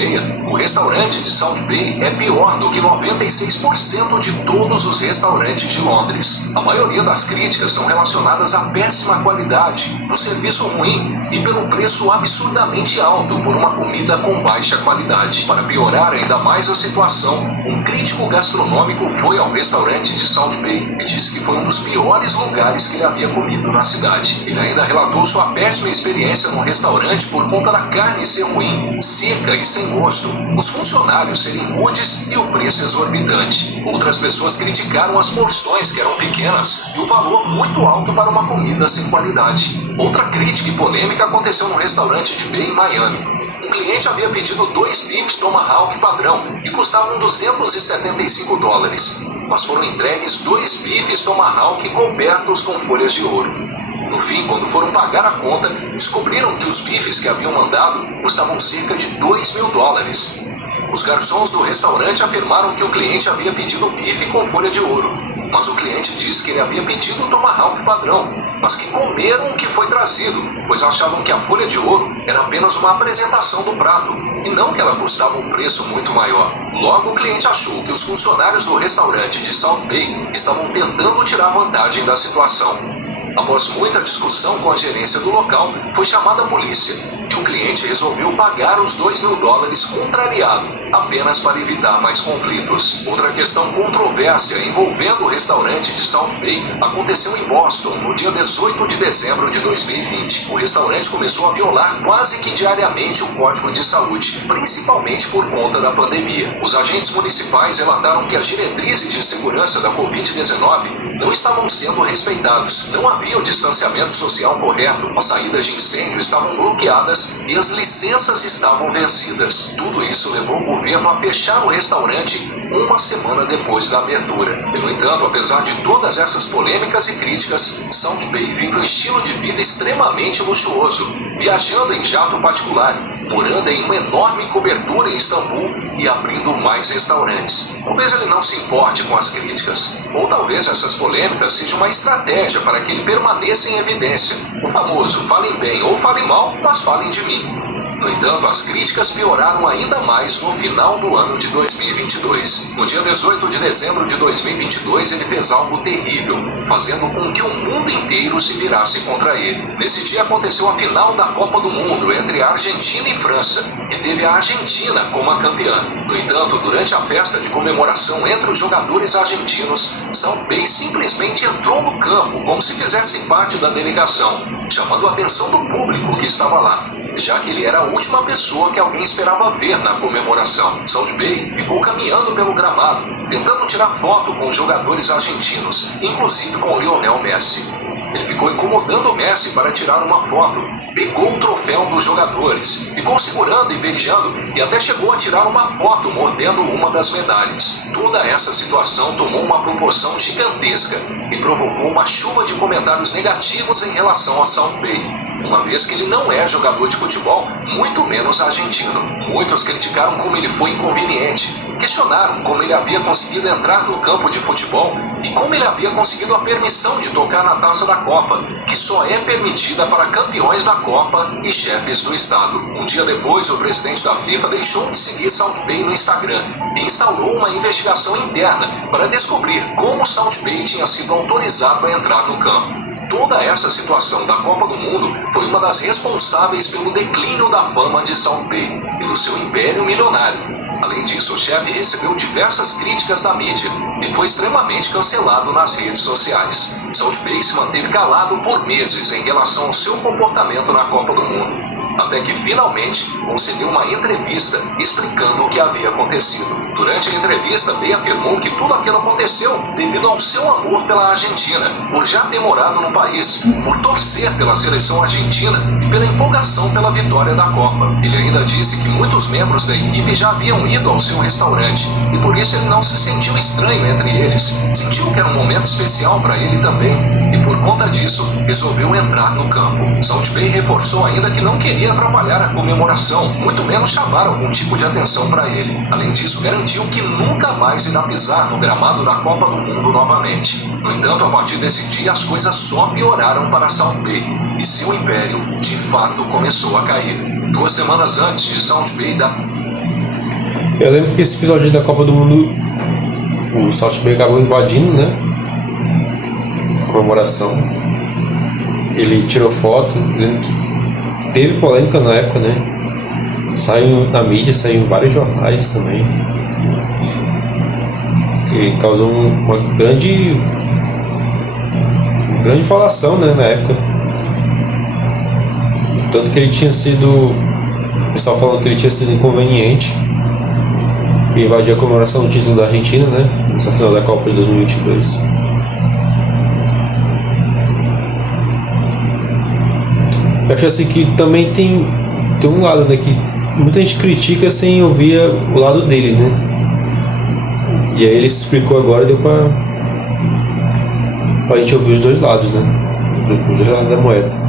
o restaurante de South Bay é pior do que 96% de todos os restaurantes de Londres. A maioria das críticas são relacionadas à péssima qualidade, do serviço ruim e pelo preço absurdamente alto por uma comida com baixa qualidade. Para piorar ainda mais a situação, um crítico gastronômico foi ao restaurante de South Bay e disse que foi um dos piores lugares que ele havia comido na cidade. Ele ainda relatou sua péssima experiência no restaurante por conta da carne ser ruim, seca e sem gosto, os funcionários serem rudes e o preço exorbitante. Outras pessoas criticaram as porções que eram pequenas e o valor muito alto para uma comida sem qualidade. Outra crítica e polêmica aconteceu no restaurante de Bay em Miami. Um cliente havia pedido 2 bifes Tomahawk padrão, que custavam $275, mas foram entregues 2 bifes Tomahawk cobertos com folhas de ouro. No fim, quando foram pagar a conta, descobriram que os bifes que haviam mandado custavam cerca de $2.000. Os garçons do restaurante afirmaram que o cliente havia pedido bife com folha de ouro, mas o cliente disse que ele havia pedido o Tomahawk padrão, mas que comeram o que foi trazido, pois achavam que a folha de ouro era apenas uma apresentação do prato, e não que ela custava um preço muito maior. Logo, o cliente achou que os funcionários do restaurante de South Bay estavam tentando tirar vantagem da situação. Após muita discussão com a gerência do local, foi chamada a polícia e o cliente resolveu pagar os $2.000 contrariado, apenas para evitar mais conflitos. Outra questão controversa envolvendo o restaurante de South Bay aconteceu em Boston, no dia 18 de dezembro de 2020. O restaurante começou a violar quase que diariamente o Código de Saúde, principalmente por conta da pandemia. Os agentes municipais relataram que as diretrizes de segurança da Covid-19 não estavam sendo respeitados, não havia o distanciamento social correto, as saídas de incêndio estavam bloqueadas e as licenças estavam vencidas. Tudo isso levou o governo a fechar o restaurante uma semana depois da abertura. No entanto, apesar de todas essas polêmicas e críticas, South Bay vive um estilo de vida extremamente luxuoso, viajando em jato particular, morando em uma enorme cobertura em Istambul e abrindo mais restaurantes. Talvez ele não se importe com as críticas, ou talvez essas polêmicas sejam uma estratégia para que ele permaneça em evidência. O famoso falem bem ou falem mal, mas falem de mim. No entanto, as críticas pioraram ainda mais no final do ano de 2022. No dia 18 de dezembro de 2022, ele fez algo terrível, fazendo com que o mundo inteiro se virasse contra ele. Nesse dia aconteceu a final da Copa do Mundo entre a Argentina e França, e teve a Argentina como a campeã. No entanto, durante a festa de comemoração entre os jogadores argentinos, South Bay simplesmente entrou no campo como se fizesse parte da delegação, chamando a atenção do público que estava lá, já que ele era a última pessoa que alguém esperava ver na comemoração. South Bay ficou caminhando pelo gramado, tentando tirar foto com os jogadores argentinos, inclusive com Lionel Messi. Ele ficou incomodando o Messi para tirar uma foto, pegou o troféu dos jogadores, ficou segurando e beijando e até chegou a tirar uma foto mordendo uma das medalhas. Toda essa situação tomou uma proporção gigantesca e provocou uma chuva de comentários negativos em relação a South Bay, uma vez que ele não é jogador de futebol, muito menos argentino. Muitos criticaram como ele foi inconveniente, questionaram como ele havia conseguido entrar no campo de futebol e como ele havia conseguido a permissão de tocar na taça da Copa, que só é permitida para campeões da Copa e chefes do Estado. Um dia depois, o presidente da FIFA deixou de seguir South Bay no Instagram e instaurou uma investigação interna para descobrir como South Bay tinha sido autorizado a entrar no campo. Toda essa situação da Copa do Mundo foi uma das responsáveis pelo declínio da fama de South Bay e do seu império milionário. Além disso, o chefe recebeu diversas críticas da mídia e foi extremamente cancelado nas redes sociais. South Bay se manteve calado por meses em relação ao seu comportamento na Copa do Mundo, até que finalmente concedeu uma entrevista explicando o que havia acontecido. Durante a entrevista, Bay afirmou que tudo aquilo aconteceu devido ao seu amor pela Argentina, por já ter morado no país, por torcer pela seleção argentina e pela empolgação pela vitória da Copa. Ele ainda disse que muitos membros da equipe já haviam ido ao seu restaurante e por isso ele não se sentiu estranho entre eles, sentiu que era um momento especial para ele também. e por conta disso resolveu entrar no campo. Salt Bae reforçou ainda que não queria atrapalhar a comemoração, muito menos chamar algum tipo de atenção para ele. Além disso, garantiu que nunca mais irá pisar no gramado da Copa do Mundo novamente. No entanto, a partir desse dia as coisas só pioraram para Salt Bae e seu império de fato começou a cair. 2 semanas antes de Salt Bae Eu lembro que esse episódio da Copa do Mundo, o Salt Bae acabou invadindo, né? A comemoração. Ele tirou foto, lembro que teve polêmica na época, né? Saiu na mídia, saiu em vários jornais também. Que causou uma grande falação, né, na época. Tanto que ele tinha sido, o pessoal falando que ele tinha sido inconveniente e invadir a comemoração do título da Argentina, né, nessa final da Copa de 2022. Eu acho assim que também tem um lado, né, que muita gente critica sem ouvir o lado dele, né. E aí ele se explicou agora e deu pra gente ouvir os dois lados, né? Os dois lados da moeda.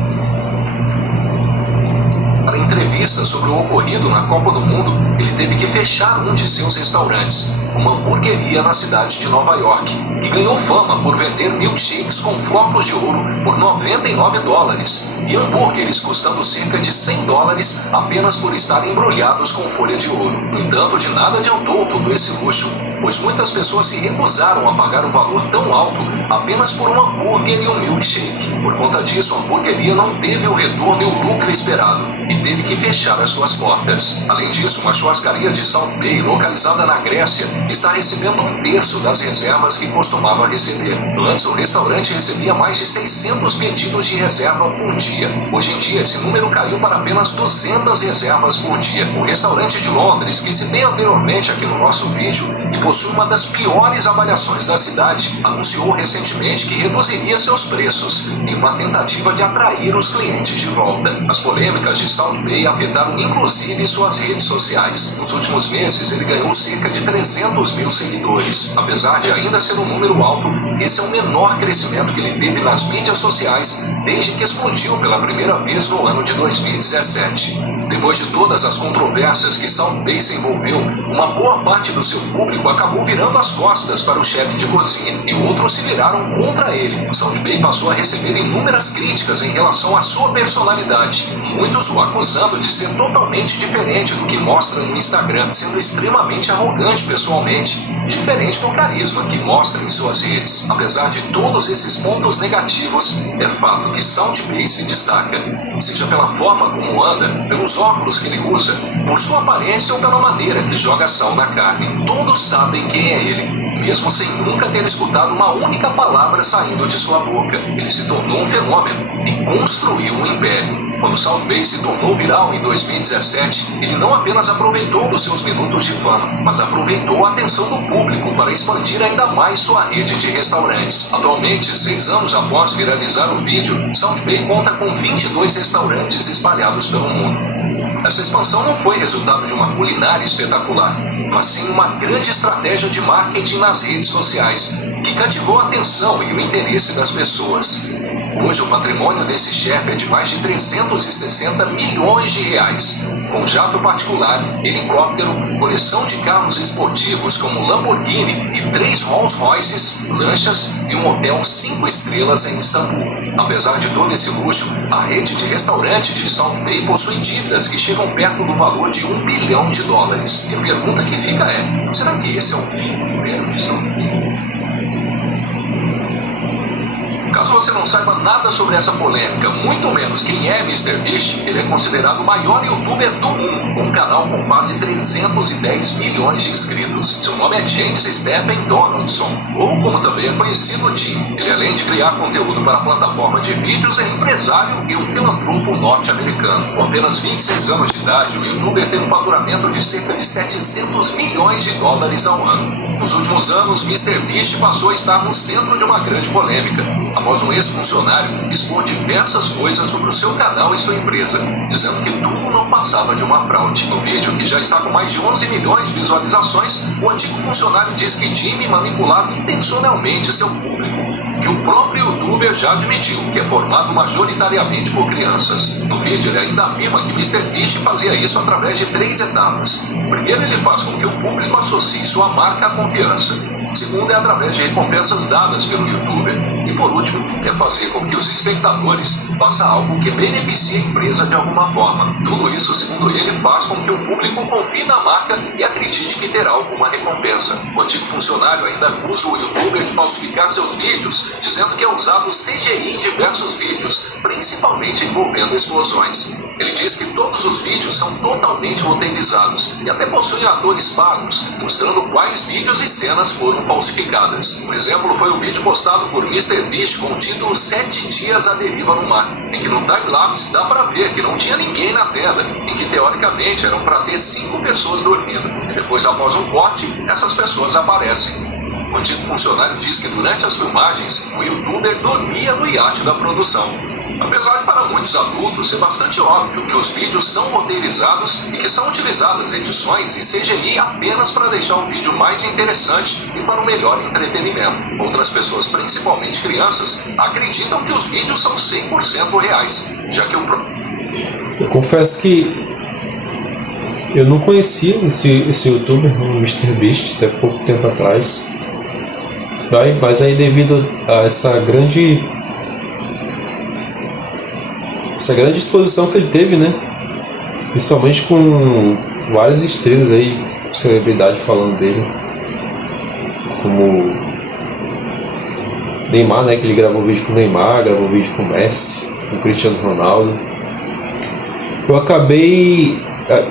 Para entrevista sobre o ocorrido na Copa do Mundo, ele teve que fechar um de seus restaurantes, uma hamburgueria na cidade de Nova York, e ganhou fama por vender milkshakes com flocos de ouro por $99 e hambúrgueres custando cerca de $100 apenas por estarem embrulhados com folha de ouro. No entanto, de nada adiantou todo esse luxo, pois muitas pessoas se recusaram a pagar um valor tão alto apenas por um hambúrguer e um milkshake. Por conta disso, a hamburgueria não teve o retorno e o lucro esperado e teve que fechar as suas portas. Além disso, uma churrascaria de Salt Bae, localizada na Grécia, está recebendo 1/3 das reservas que costumava receber. Antes, o restaurante recebia mais de 600 pedidos de reserva por dia. Hoje em dia, esse número caiu para apenas 200 reservas por dia. O restaurante de Londres, que citei anteriormente aqui no nosso vídeo, que possui uma das piores avaliações da cidade, anunciou recentemente que reduziria seus preços em uma tentativa de atrair os clientes de volta. As polêmicas de Salt Bae afetaram inclusive suas redes sociais. Nos últimos meses, ele ganhou cerca de 300 mil seguidores. Apesar de ainda ser um número alto, esse é o menor crescimento que ele teve nas mídias sociais desde que explodiu pela primeira vez no ano de 2017. Depois de todas as controvérsias que Salt Bae se envolveu, uma boa parte do seu público acabou virando as costas para o chefe de cozinha e outros se viraram contra ele. Salt Bae passou a receber inúmeras críticas em relação à sua personalidade, muitos o acusando de ser totalmente diferente do que mostra no Instagram, sendo extremamente arrogante pessoalmente, diferente do carisma que mostra em suas redes. Apesar de todos esses pontos negativos, é fato que Salt Bae se destaca, seja pela forma como anda, pelos óculos que ele usa, por sua aparência ou pela maneira que joga sal na carne. Todos sabem quem é ele, mesmo sem nunca ter escutado uma única palavra saindo de sua boca. Ele se tornou um fenômeno e construiu um império. Quando Salt Bae se tornou viral em 2017, ele não apenas aproveitou dos seus minutos de fama, mas aproveitou a atenção do público para expandir ainda mais sua rede de restaurantes. Atualmente, 6 anos após viralizar o vídeo, Salt Bae conta com 22 restaurantes espalhados pelo mundo. Essa expansão não foi resultado de uma culinária espetacular, mas sim uma grande estratégia de marketing nas redes sociais, que cativou a atenção e o interesse das pessoas. Hoje o patrimônio desse chefe é de mais de 360 milhões de reais, com jato particular, helicóptero, coleção de carros esportivos como Lamborghini e 3 Rolls Royces, lanchas e um hotel 5 estrelas em Istambul. Apesar de todo esse luxo, a rede de restaurantes de Salt Bae possui dívidas que chegam perto do valor de $1 bilhão. E a pergunta que fica é, será que esse é o fim do império de Salt Bae? Caso você não saiba nada sobre essa polêmica, muito menos quem é MrBeast, ele é considerado o maior youtuber do mundo, com um canal com quase 310 milhões de inscritos. Seu nome é James Stephen Donaldson, ou como também é conhecido, Jim. Ele, além de criar conteúdo para a plataforma de vídeos, é empresário e um filantropo norte-americano. Com apenas 26 anos de idade, o youtuber tem um faturamento de cerca de $700 milhões ao ano. Nos últimos anos, MrBeast passou a estar no centro de uma grande polêmica, após um ex-funcionário expor diversas coisas sobre o seu canal e sua empresa, dizendo que tudo não passava de uma fraude. No vídeo, que já está com mais de 11 milhões de visualizações, o antigo funcionário diz que Jimmy manipulava intencionalmente seu público que o próprio youtuber já admitiu, que é formado majoritariamente por crianças. No vídeo ele ainda afirma que MrBeast fazia isso através de 3 etapas. Primeiro, ele faz com que o público associe sua marca à confiança. Segundo, é através de recompensas dadas pelo youtuber. E por último, é fazer com que os espectadores façam algo que beneficie a empresa de alguma forma. Tudo isso, segundo ele, faz com que o público confie na marca e acredite que terá alguma recompensa. O antigo funcionário ainda acusa o youtuber de falsificar seus vídeos, dizendo que é usado CGI em diversos vídeos, principalmente envolvendo explosões. Ele diz que todos os vídeos são totalmente roteirizados e até possuem atores pagos, mostrando quais vídeos e cenas foram falsificadas. Um exemplo foi o vídeo postado por MrBeast com o título 7 dias à deriva no mar, em que no time-lapse dá pra ver que não tinha ninguém na tela, e que teoricamente eram pra ter 5 pessoas dormindo. E depois, após um corte, essas pessoas aparecem. O antigo funcionário diz que durante as filmagens, o youtuber dormia no iate da produção. Apesar de para muitos adultos ser bastante óbvio que os vídeos são roteirizados e que são utilizadas edições e CGI apenas para deixar o vídeo mais interessante e para um melhor entretenimento. Outras pessoas, principalmente crianças, acreditam que os vídeos são 100% reais, já que Eu confesso que eu não conhecia esse youtuber, o MrBeast, até pouco tempo atrás. Mas aí devido a essa grande exposição que ele teve, né? Principalmente com várias estrelas aí, celebridade falando dele, como Neymar, né? Que ele gravou vídeo com o Neymar, gravou vídeo com o Messi, com o Cristiano Ronaldo. Eu acabei,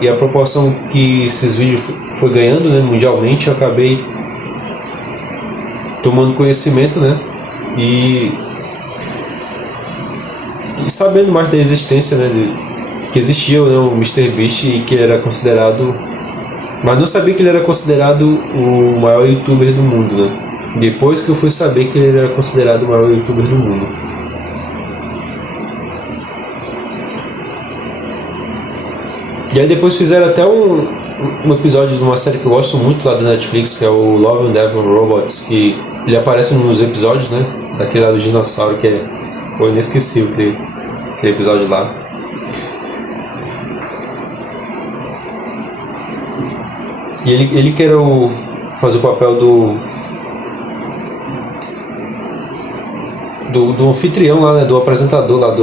e a proporção que esses vídeos foi ganhando, né, mundialmente, eu acabei tomando conhecimento, né? E sabendo mais da existência, né, que existia, né, o MrBeast, e que ele era considerado, mas não sabia que ele era considerado o maior youtuber do mundo, né? Depois que eu fui saber que ele era considerado o maior youtuber do mundo. E aí depois fizeram até um episódio de uma série que eu gosto muito lá da Netflix, que é o Love and Death and Robots, que ele aparece nos episódios, né, daquele lá do dinossauro, que foi inesquecível aquele episódio lá. E ele quer fazer o papel do anfitrião lá, né, do apresentador lá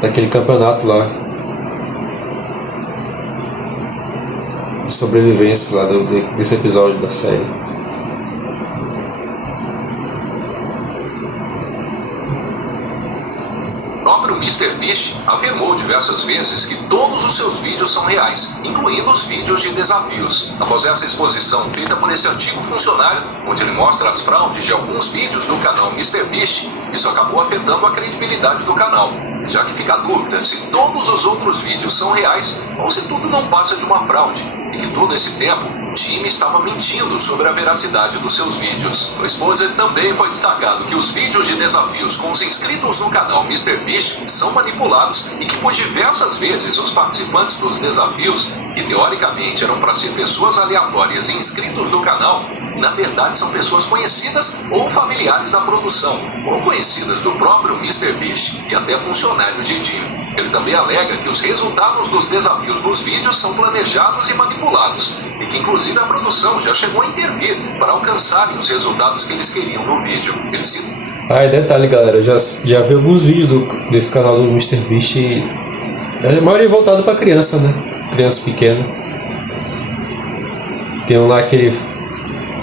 daquele campeonato lá de sobrevivência lá desse episódio da série. O MrBeast afirmou diversas vezes que todos os seus vídeos são reais, incluindo os vídeos de desafios. Após essa exposição feita por esse antigo funcionário, onde ele mostra as fraudes de alguns vídeos do canal MrBeast, isso acabou afetando a credibilidade do canal, já que fica a dúvida se todos os outros vídeos são reais ou se tudo não passa de uma fraude, e que todo esse tempo o time estava mentindo sobre a veracidade dos seus vídeos. No Exposed também foi destacado que os vídeos de desafios com os inscritos no canal MrBeast são manipulados e que por diversas vezes os participantes dos desafios, que teoricamente eram para ser pessoas aleatórias e inscritos do canal, na verdade são pessoas conhecidas ou familiares da produção, ou conhecidas do próprio MrBeast e até funcionários de time. Ele também alega que os resultados dos desafios nos vídeos são planejados e manipulados, e que inclusive a produção já chegou a intervir para alcançarem os resultados que eles queriam no vídeo. Ele cita: E detalhe, galera, eu já vi alguns vídeos desse canal do MrBeast, e a maioria voltado para criança, né? Criança pequena. Tem um lá que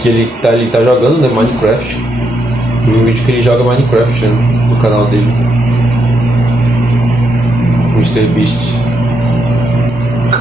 ele tá jogando, né, Minecraft. Tem um vídeo que ele joga Minecraft, né, no canal dele, MrBeast.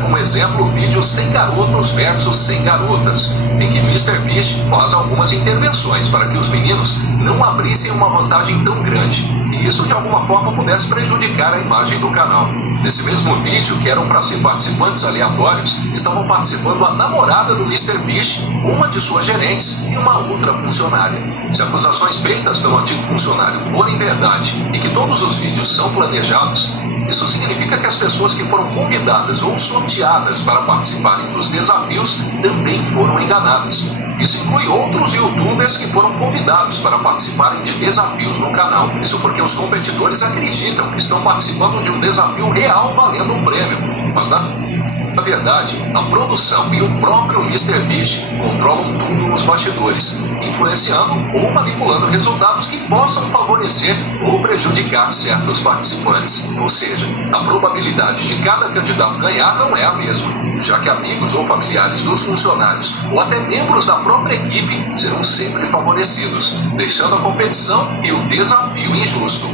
Como exemplo, o vídeo 100 garotos versus 100 garotas, em que MrBeast faz algumas intervenções para que os meninos não abrissem uma vantagem tão grande, e isso de alguma forma pudesse prejudicar a imagem do canal. Nesse mesmo vídeo, que eram para ser participantes aleatórios, estavam participando a namorada do MrBeast, uma de suas gerentes e uma outra funcionária. Se acusações feitas pelo antigo funcionário forem verdade e que todos os vídeos são planejados, isso significa que as pessoas que foram convidadas ou sorteadas para participarem dos desafios também foram enganadas. Isso inclui outros youtubers que foram convidados para participarem de desafios no canal. Isso porque os competidores acreditam que estão participando de um desafio real valendo um prêmio. Mas na verdade, a produção e o próprio MrBeast controlam tudo nos bastidores, influenciando ou manipulando resultados que possam favorecer ou prejudicar certos participantes. Ou seja, a probabilidade de cada candidato ganhar não é a mesma, já que amigos ou familiares dos funcionários ou até membros da própria equipe serão sempre favorecidos, deixando a competição e o desafio injusto.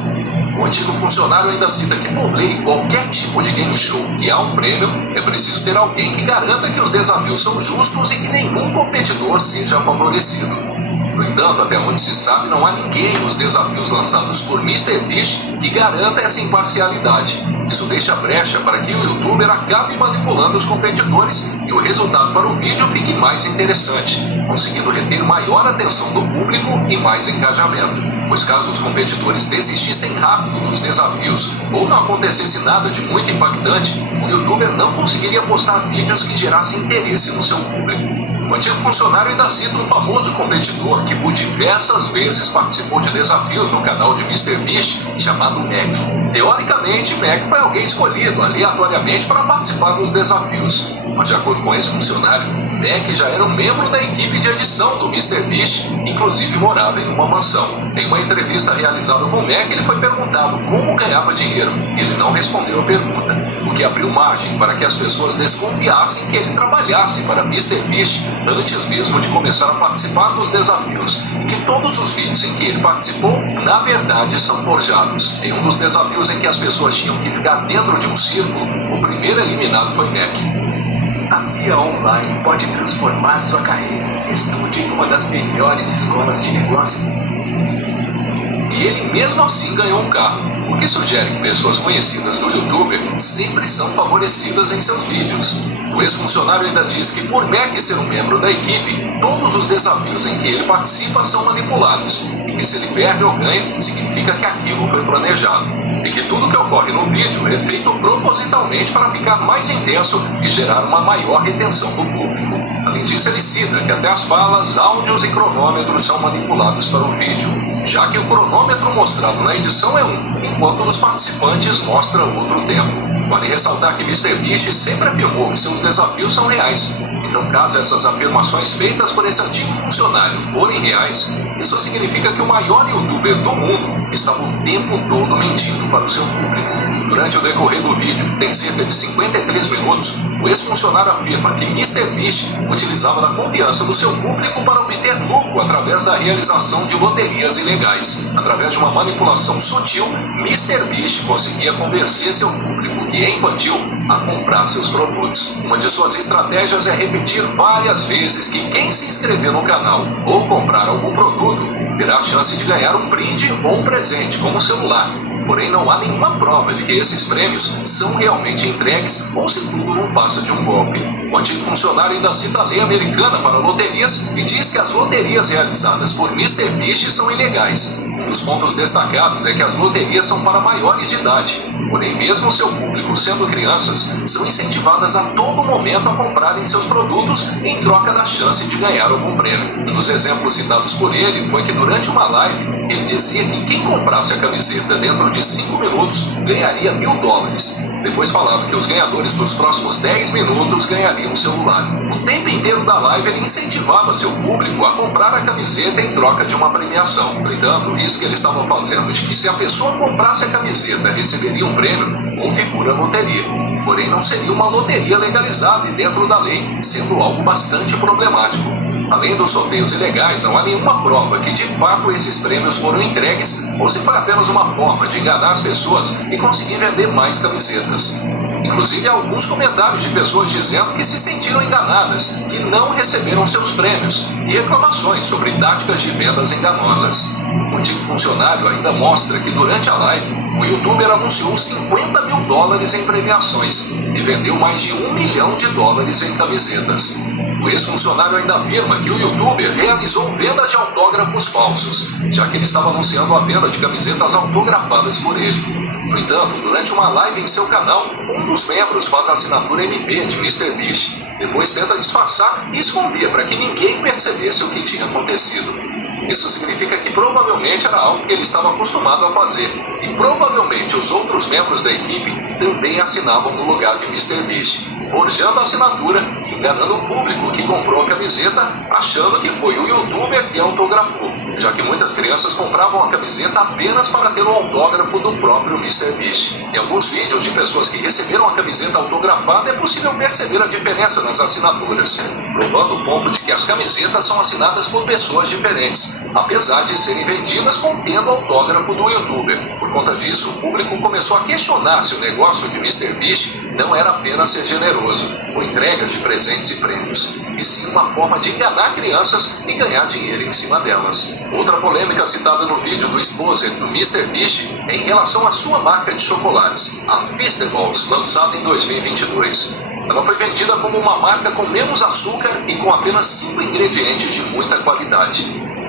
O antigo funcionário ainda cita que, por lei, qualquer tipo de game show que há um prêmio, é preciso ter alguém que garanta que os desafios são justos e que nenhum competidor seja favorecido. No entanto, até onde se sabe, não há ninguém nos desafios lançados por MrBeast que garanta essa imparcialidade. Isso deixa brecha para que o youtuber acabe manipulando os competidores e o resultado para o vídeo fique mais interessante, conseguindo reter maior atenção do público e mais engajamento. Pois caso os competidores desistissem rápido dos desafios ou não acontecesse nada de muito impactante, o youtuber não conseguiria postar vídeos que gerassem interesse no seu público. O antigo funcionário ainda cita um famoso competidor que por diversas vezes participou de desafios no canal de MrBeast, chamado Mac. Teoricamente, Mac foi alguém escolhido aleatoriamente para participar dos desafios. Mas de acordo com esse funcionário, Mac já era um membro da equipe de edição do MrBeast, inclusive morava em uma mansão. Em uma entrevista realizada com Mac, ele foi perguntado como ganhava dinheiro. Ele não respondeu a pergunta, o que abriu margem para que as pessoas desconfiassem que ele trabalhasse para MrBeast antes mesmo de começar a participar dos desafios, e que todos os vídeos em que ele participou, na verdade, são forjados. Em um dos desafios em que as pessoas tinham que ficar dentro de um círculo, o primeiro eliminado foi Mac. A Via Online pode transformar sua carreira. Estude em uma das melhores escolas de negócio. E ele mesmo assim ganhou um carro, o que sugere que pessoas conhecidas do youtuber sempre são favorecidas em seus vídeos. O ex-funcionário ainda diz que, por Mac ser um membro da equipe, todos os desafios em que ele participa são manipulados, e que se ele perde ou ganha, significa que aquilo foi planejado, e que tudo que ocorre no vídeo é feito propositalmente para ficar mais intenso e gerar uma maior retenção do público. Além disso, ele cita que até as falas, áudios e cronômetros são manipulados para o vídeo, já que o cronômetro mostrado na edição é um, enquanto nos participantes mostra outro tempo. Vale ressaltar que MrBeast sempre afirmou que seus desafios são reais. Então, caso essas afirmações feitas por esse antigo funcionário forem reais, isso significa que o maior youtuber do mundo estava o tempo todo mentindo para o seu público. Durante o decorrer do vídeo, que tem cerca de 53 minutos, o ex-funcionário afirma que MrBeast utilizava da confiança do seu público para obter lucro através da realização de loterias ilegais. Através de uma manipulação sutil, MrBeast conseguia convencer seu público, que é infantil, a comprar seus produtos. Uma de suas estratégias é repetir várias vezes que quem se inscrever no canal ou comprar algum produto terá a chance de ganhar um brinde ou um presente, como um celular. Porém, não há nenhuma prova de que esses prêmios são realmente entregues ou se tudo não passa de um golpe. O antigo funcionário ainda cita a lei americana para loterias e diz que as loterias realizadas por MrBeast são ilegais. Um dos pontos destacados é que as loterias são para maiores de idade, porém mesmo seu público sendo crianças, são incentivadas a todo momento a comprarem seus produtos em troca da chance de ganhar algum prêmio. Um dos exemplos citados por ele foi que durante uma live, ele dizia que quem comprasse a camiseta dentro de 5 minutos ganharia $1000. Depois falava que os ganhadores dos próximos 10 minutos ganhariam um celular. O tempo inteiro da live ele incentivava seu público a comprar a camiseta em troca de uma premiação. No entanto, isso que ele estava fazendo de que se a pessoa comprasse a camiseta receberia um prêmio, configura a loteria. Porém, não seria uma loteria legalizada e dentro da lei, sendo algo bastante problemático. Além dos sorteios ilegais, não há nenhuma prova que de fato esses prêmios foram entregues ou se foi apenas uma forma de enganar as pessoas e conseguir vender mais camisetas. Inclusive, há alguns comentários de pessoas dizendo que se sentiram enganadas, que não receberam seus prêmios, e reclamações sobre táticas de vendas enganosas. O antigo funcionário ainda mostra que durante a live, o youtuber anunciou $50 mil em premiações e vendeu mais de $1 milhão em camisetas. O ex-funcionário ainda afirma que o youtuber realizou vendas de autógrafos falsos, já que ele estava anunciando a venda de camisetas autografadas por ele. No entanto, durante uma live em seu canal, um dos membros faz a assinatura MP de MrBeast. Depois tenta disfarçar e esconder para que ninguém percebesse o que tinha acontecido. Isso significa que provavelmente era algo que ele estava acostumado a fazer. E provavelmente os outros membros da equipe também assinavam no lugar de MrBeast, forjando a assinatura e enganando o público que comprou a camiseta, achando que foi o youtuber que autografou, já que muitas crianças compravam a camiseta apenas para ter o autógrafo do próprio MrBeast. Em alguns vídeos de pessoas que receberam a camiseta autografada é possível perceber a diferença nas assinaturas, provando o ponto de que as camisetas são assinadas por pessoas diferentes, apesar de serem vendidas contendo o autógrafo do youtuber. Por conta disso, o público começou a questionar se o negócio de MrBeast não era apenas ser generoso, com entregas de presentes e prêmios, e sim uma forma de enganar crianças e ganhar dinheiro em cima delas. Outra polêmica citada no vídeo do Exposed do MrBeast é em relação à sua marca de chocolates, a Feastables, lançada em 2022. Ela foi vendida como uma marca com menos açúcar e com apenas 5 ingredientes de muita qualidade.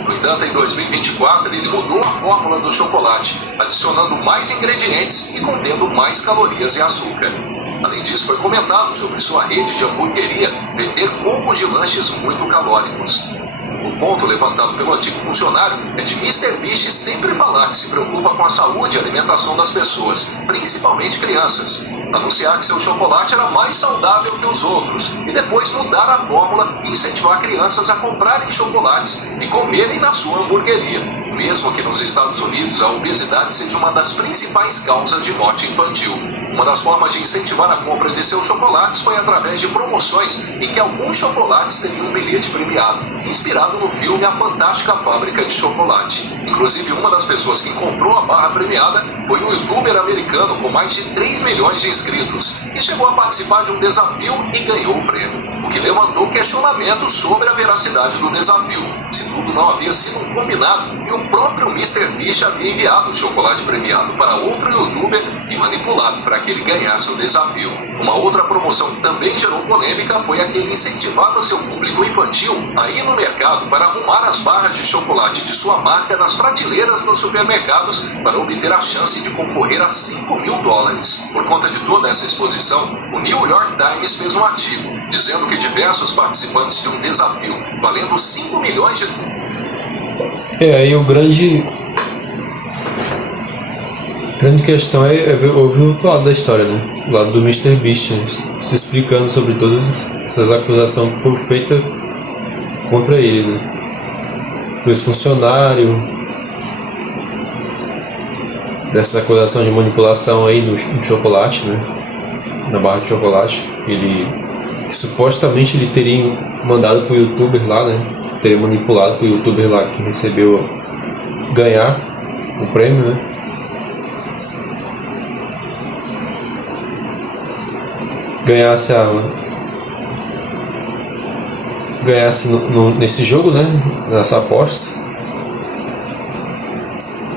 No entanto, em 2024, ele mudou a fórmula do chocolate, adicionando mais ingredientes e contendo mais calorias e açúcar. Além disso, foi comentado sobre sua rede de hamburgueria vender combos de lanches muito calóricos. O ponto levantado pelo antigo funcionário é de MrBeast sempre falar que se preocupa com a saúde e alimentação das pessoas, principalmente crianças. Anunciar que seu chocolate era mais saudável que os outros e depois mudar a fórmula e incentivar crianças a comprarem chocolates e comerem na sua hamburgueria, mesmo que nos Estados Unidos a obesidade seja uma das principais causas de morte infantil. Uma das formas de incentivar a compra de seus chocolates foi através de promoções em que alguns chocolates teriam um bilhete premiado, inspirado no filme A Fantástica Fábrica de Chocolate. Inclusive, uma das pessoas que comprou a barra premiada foi um youtuber americano com mais de 3 milhões de inscritos, que chegou a participar de um desafio e ganhou o prêmio, o que levantou questionamentos sobre a veracidade do desafio, se tudo não havia sido um combinado e o próprio MrBeast havia enviado o chocolate premiado para outro youtuber e manipulado para que ele ganhasse o desafio. Uma outra promoção que também gerou polêmica foi a que incentivava seu público infantil a ir no mercado para arrumar as barras de chocolate de sua marca nas prateleiras dos supermercados para obter a chance de concorrer a $5.000. Por conta de toda essa exposição, o New York Times fez um artigo dizendo que diversos participantes de um desafio valendo 5 milhões de... Aí o grande questão é ouvir o outro lado da história, né? O lado do MrBeast, né? Se explicando sobre todas essas acusações que foram feitas contra ele, né? Do ex-funcionário, dessa acusação de manipulação aí no chocolate, né? Na barra de chocolate. Que supostamente ele teria mandado pro youtuber lá, né? Teria manipulado pro youtuber lá que recebeu ganhar o prêmio, né? Ganhasse nesse jogo, né? Nessa aposta.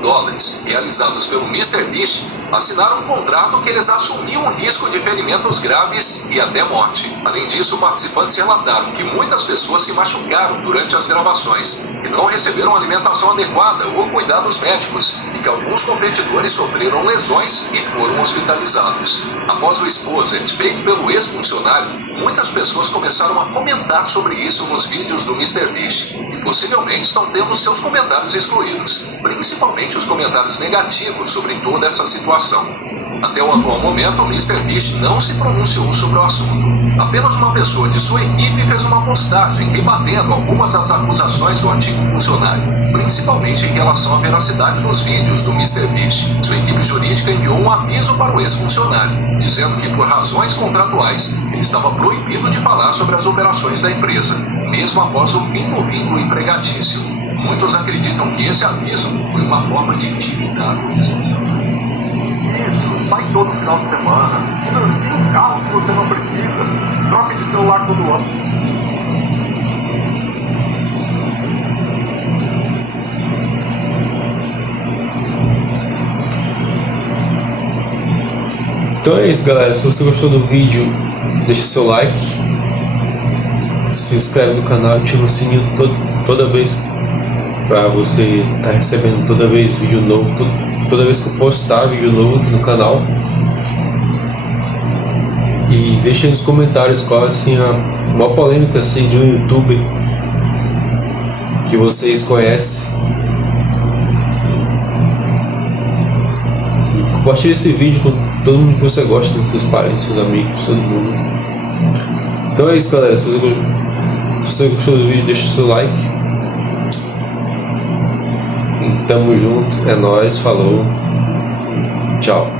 Dólares realizados pelo MrBeast assinaram um contrato que eles assumiam o risco de ferimentos graves e até morte. Além disso, participantes relataram que muitas pessoas se machucaram durante as gravações, que não receberam alimentação adequada ou cuidados médicos e que alguns competidores sofreram lesões e foram hospitalizados. Após o Exposed feito pelo ex-funcionário, muitas pessoas começaram a comentar sobre isso nos vídeos do MrBeast e possivelmente estão tendo seus comentários excluídos, principalmente os comentários negativos sobre toda essa situação. Até o atual momento, o MrBeast não se pronunciou sobre o assunto. Apenas uma pessoa de sua equipe fez uma postagem rebatendo algumas das acusações do antigo funcionário, principalmente em relação à veracidade dos vídeos do MrBeast. Sua equipe jurídica enviou um aviso para o ex-funcionário, dizendo que por razões contratuais ele estava proibido de falar sobre as operações da empresa, mesmo após o fim do vínculo empregatício. Muitos acreditam que esse aviso foi uma forma de intimidar o ex-funcionário. Isso, sai todo final de semana, financie um carro que você não precisa, troque de celular todo ano. Então é isso, galera. Se você gostou do vídeo, deixe seu like, se inscreve no canal, ativa o sininho toda vez para você estar recebendo toda vez vídeo novo, toda vez que eu postar vídeo novo aqui no canal. E deixa aí nos comentários qual assim a maior polêmica assim, de um youtuber que vocês conhecem. E compartilhe esse vídeo com todo mundo que você gosta, né? Seus parentes, seus amigos, todo mundo. Então é isso, galera. Se você gostou do vídeo, deixa o seu like. E tamo junto, é nóis, falou, tchau.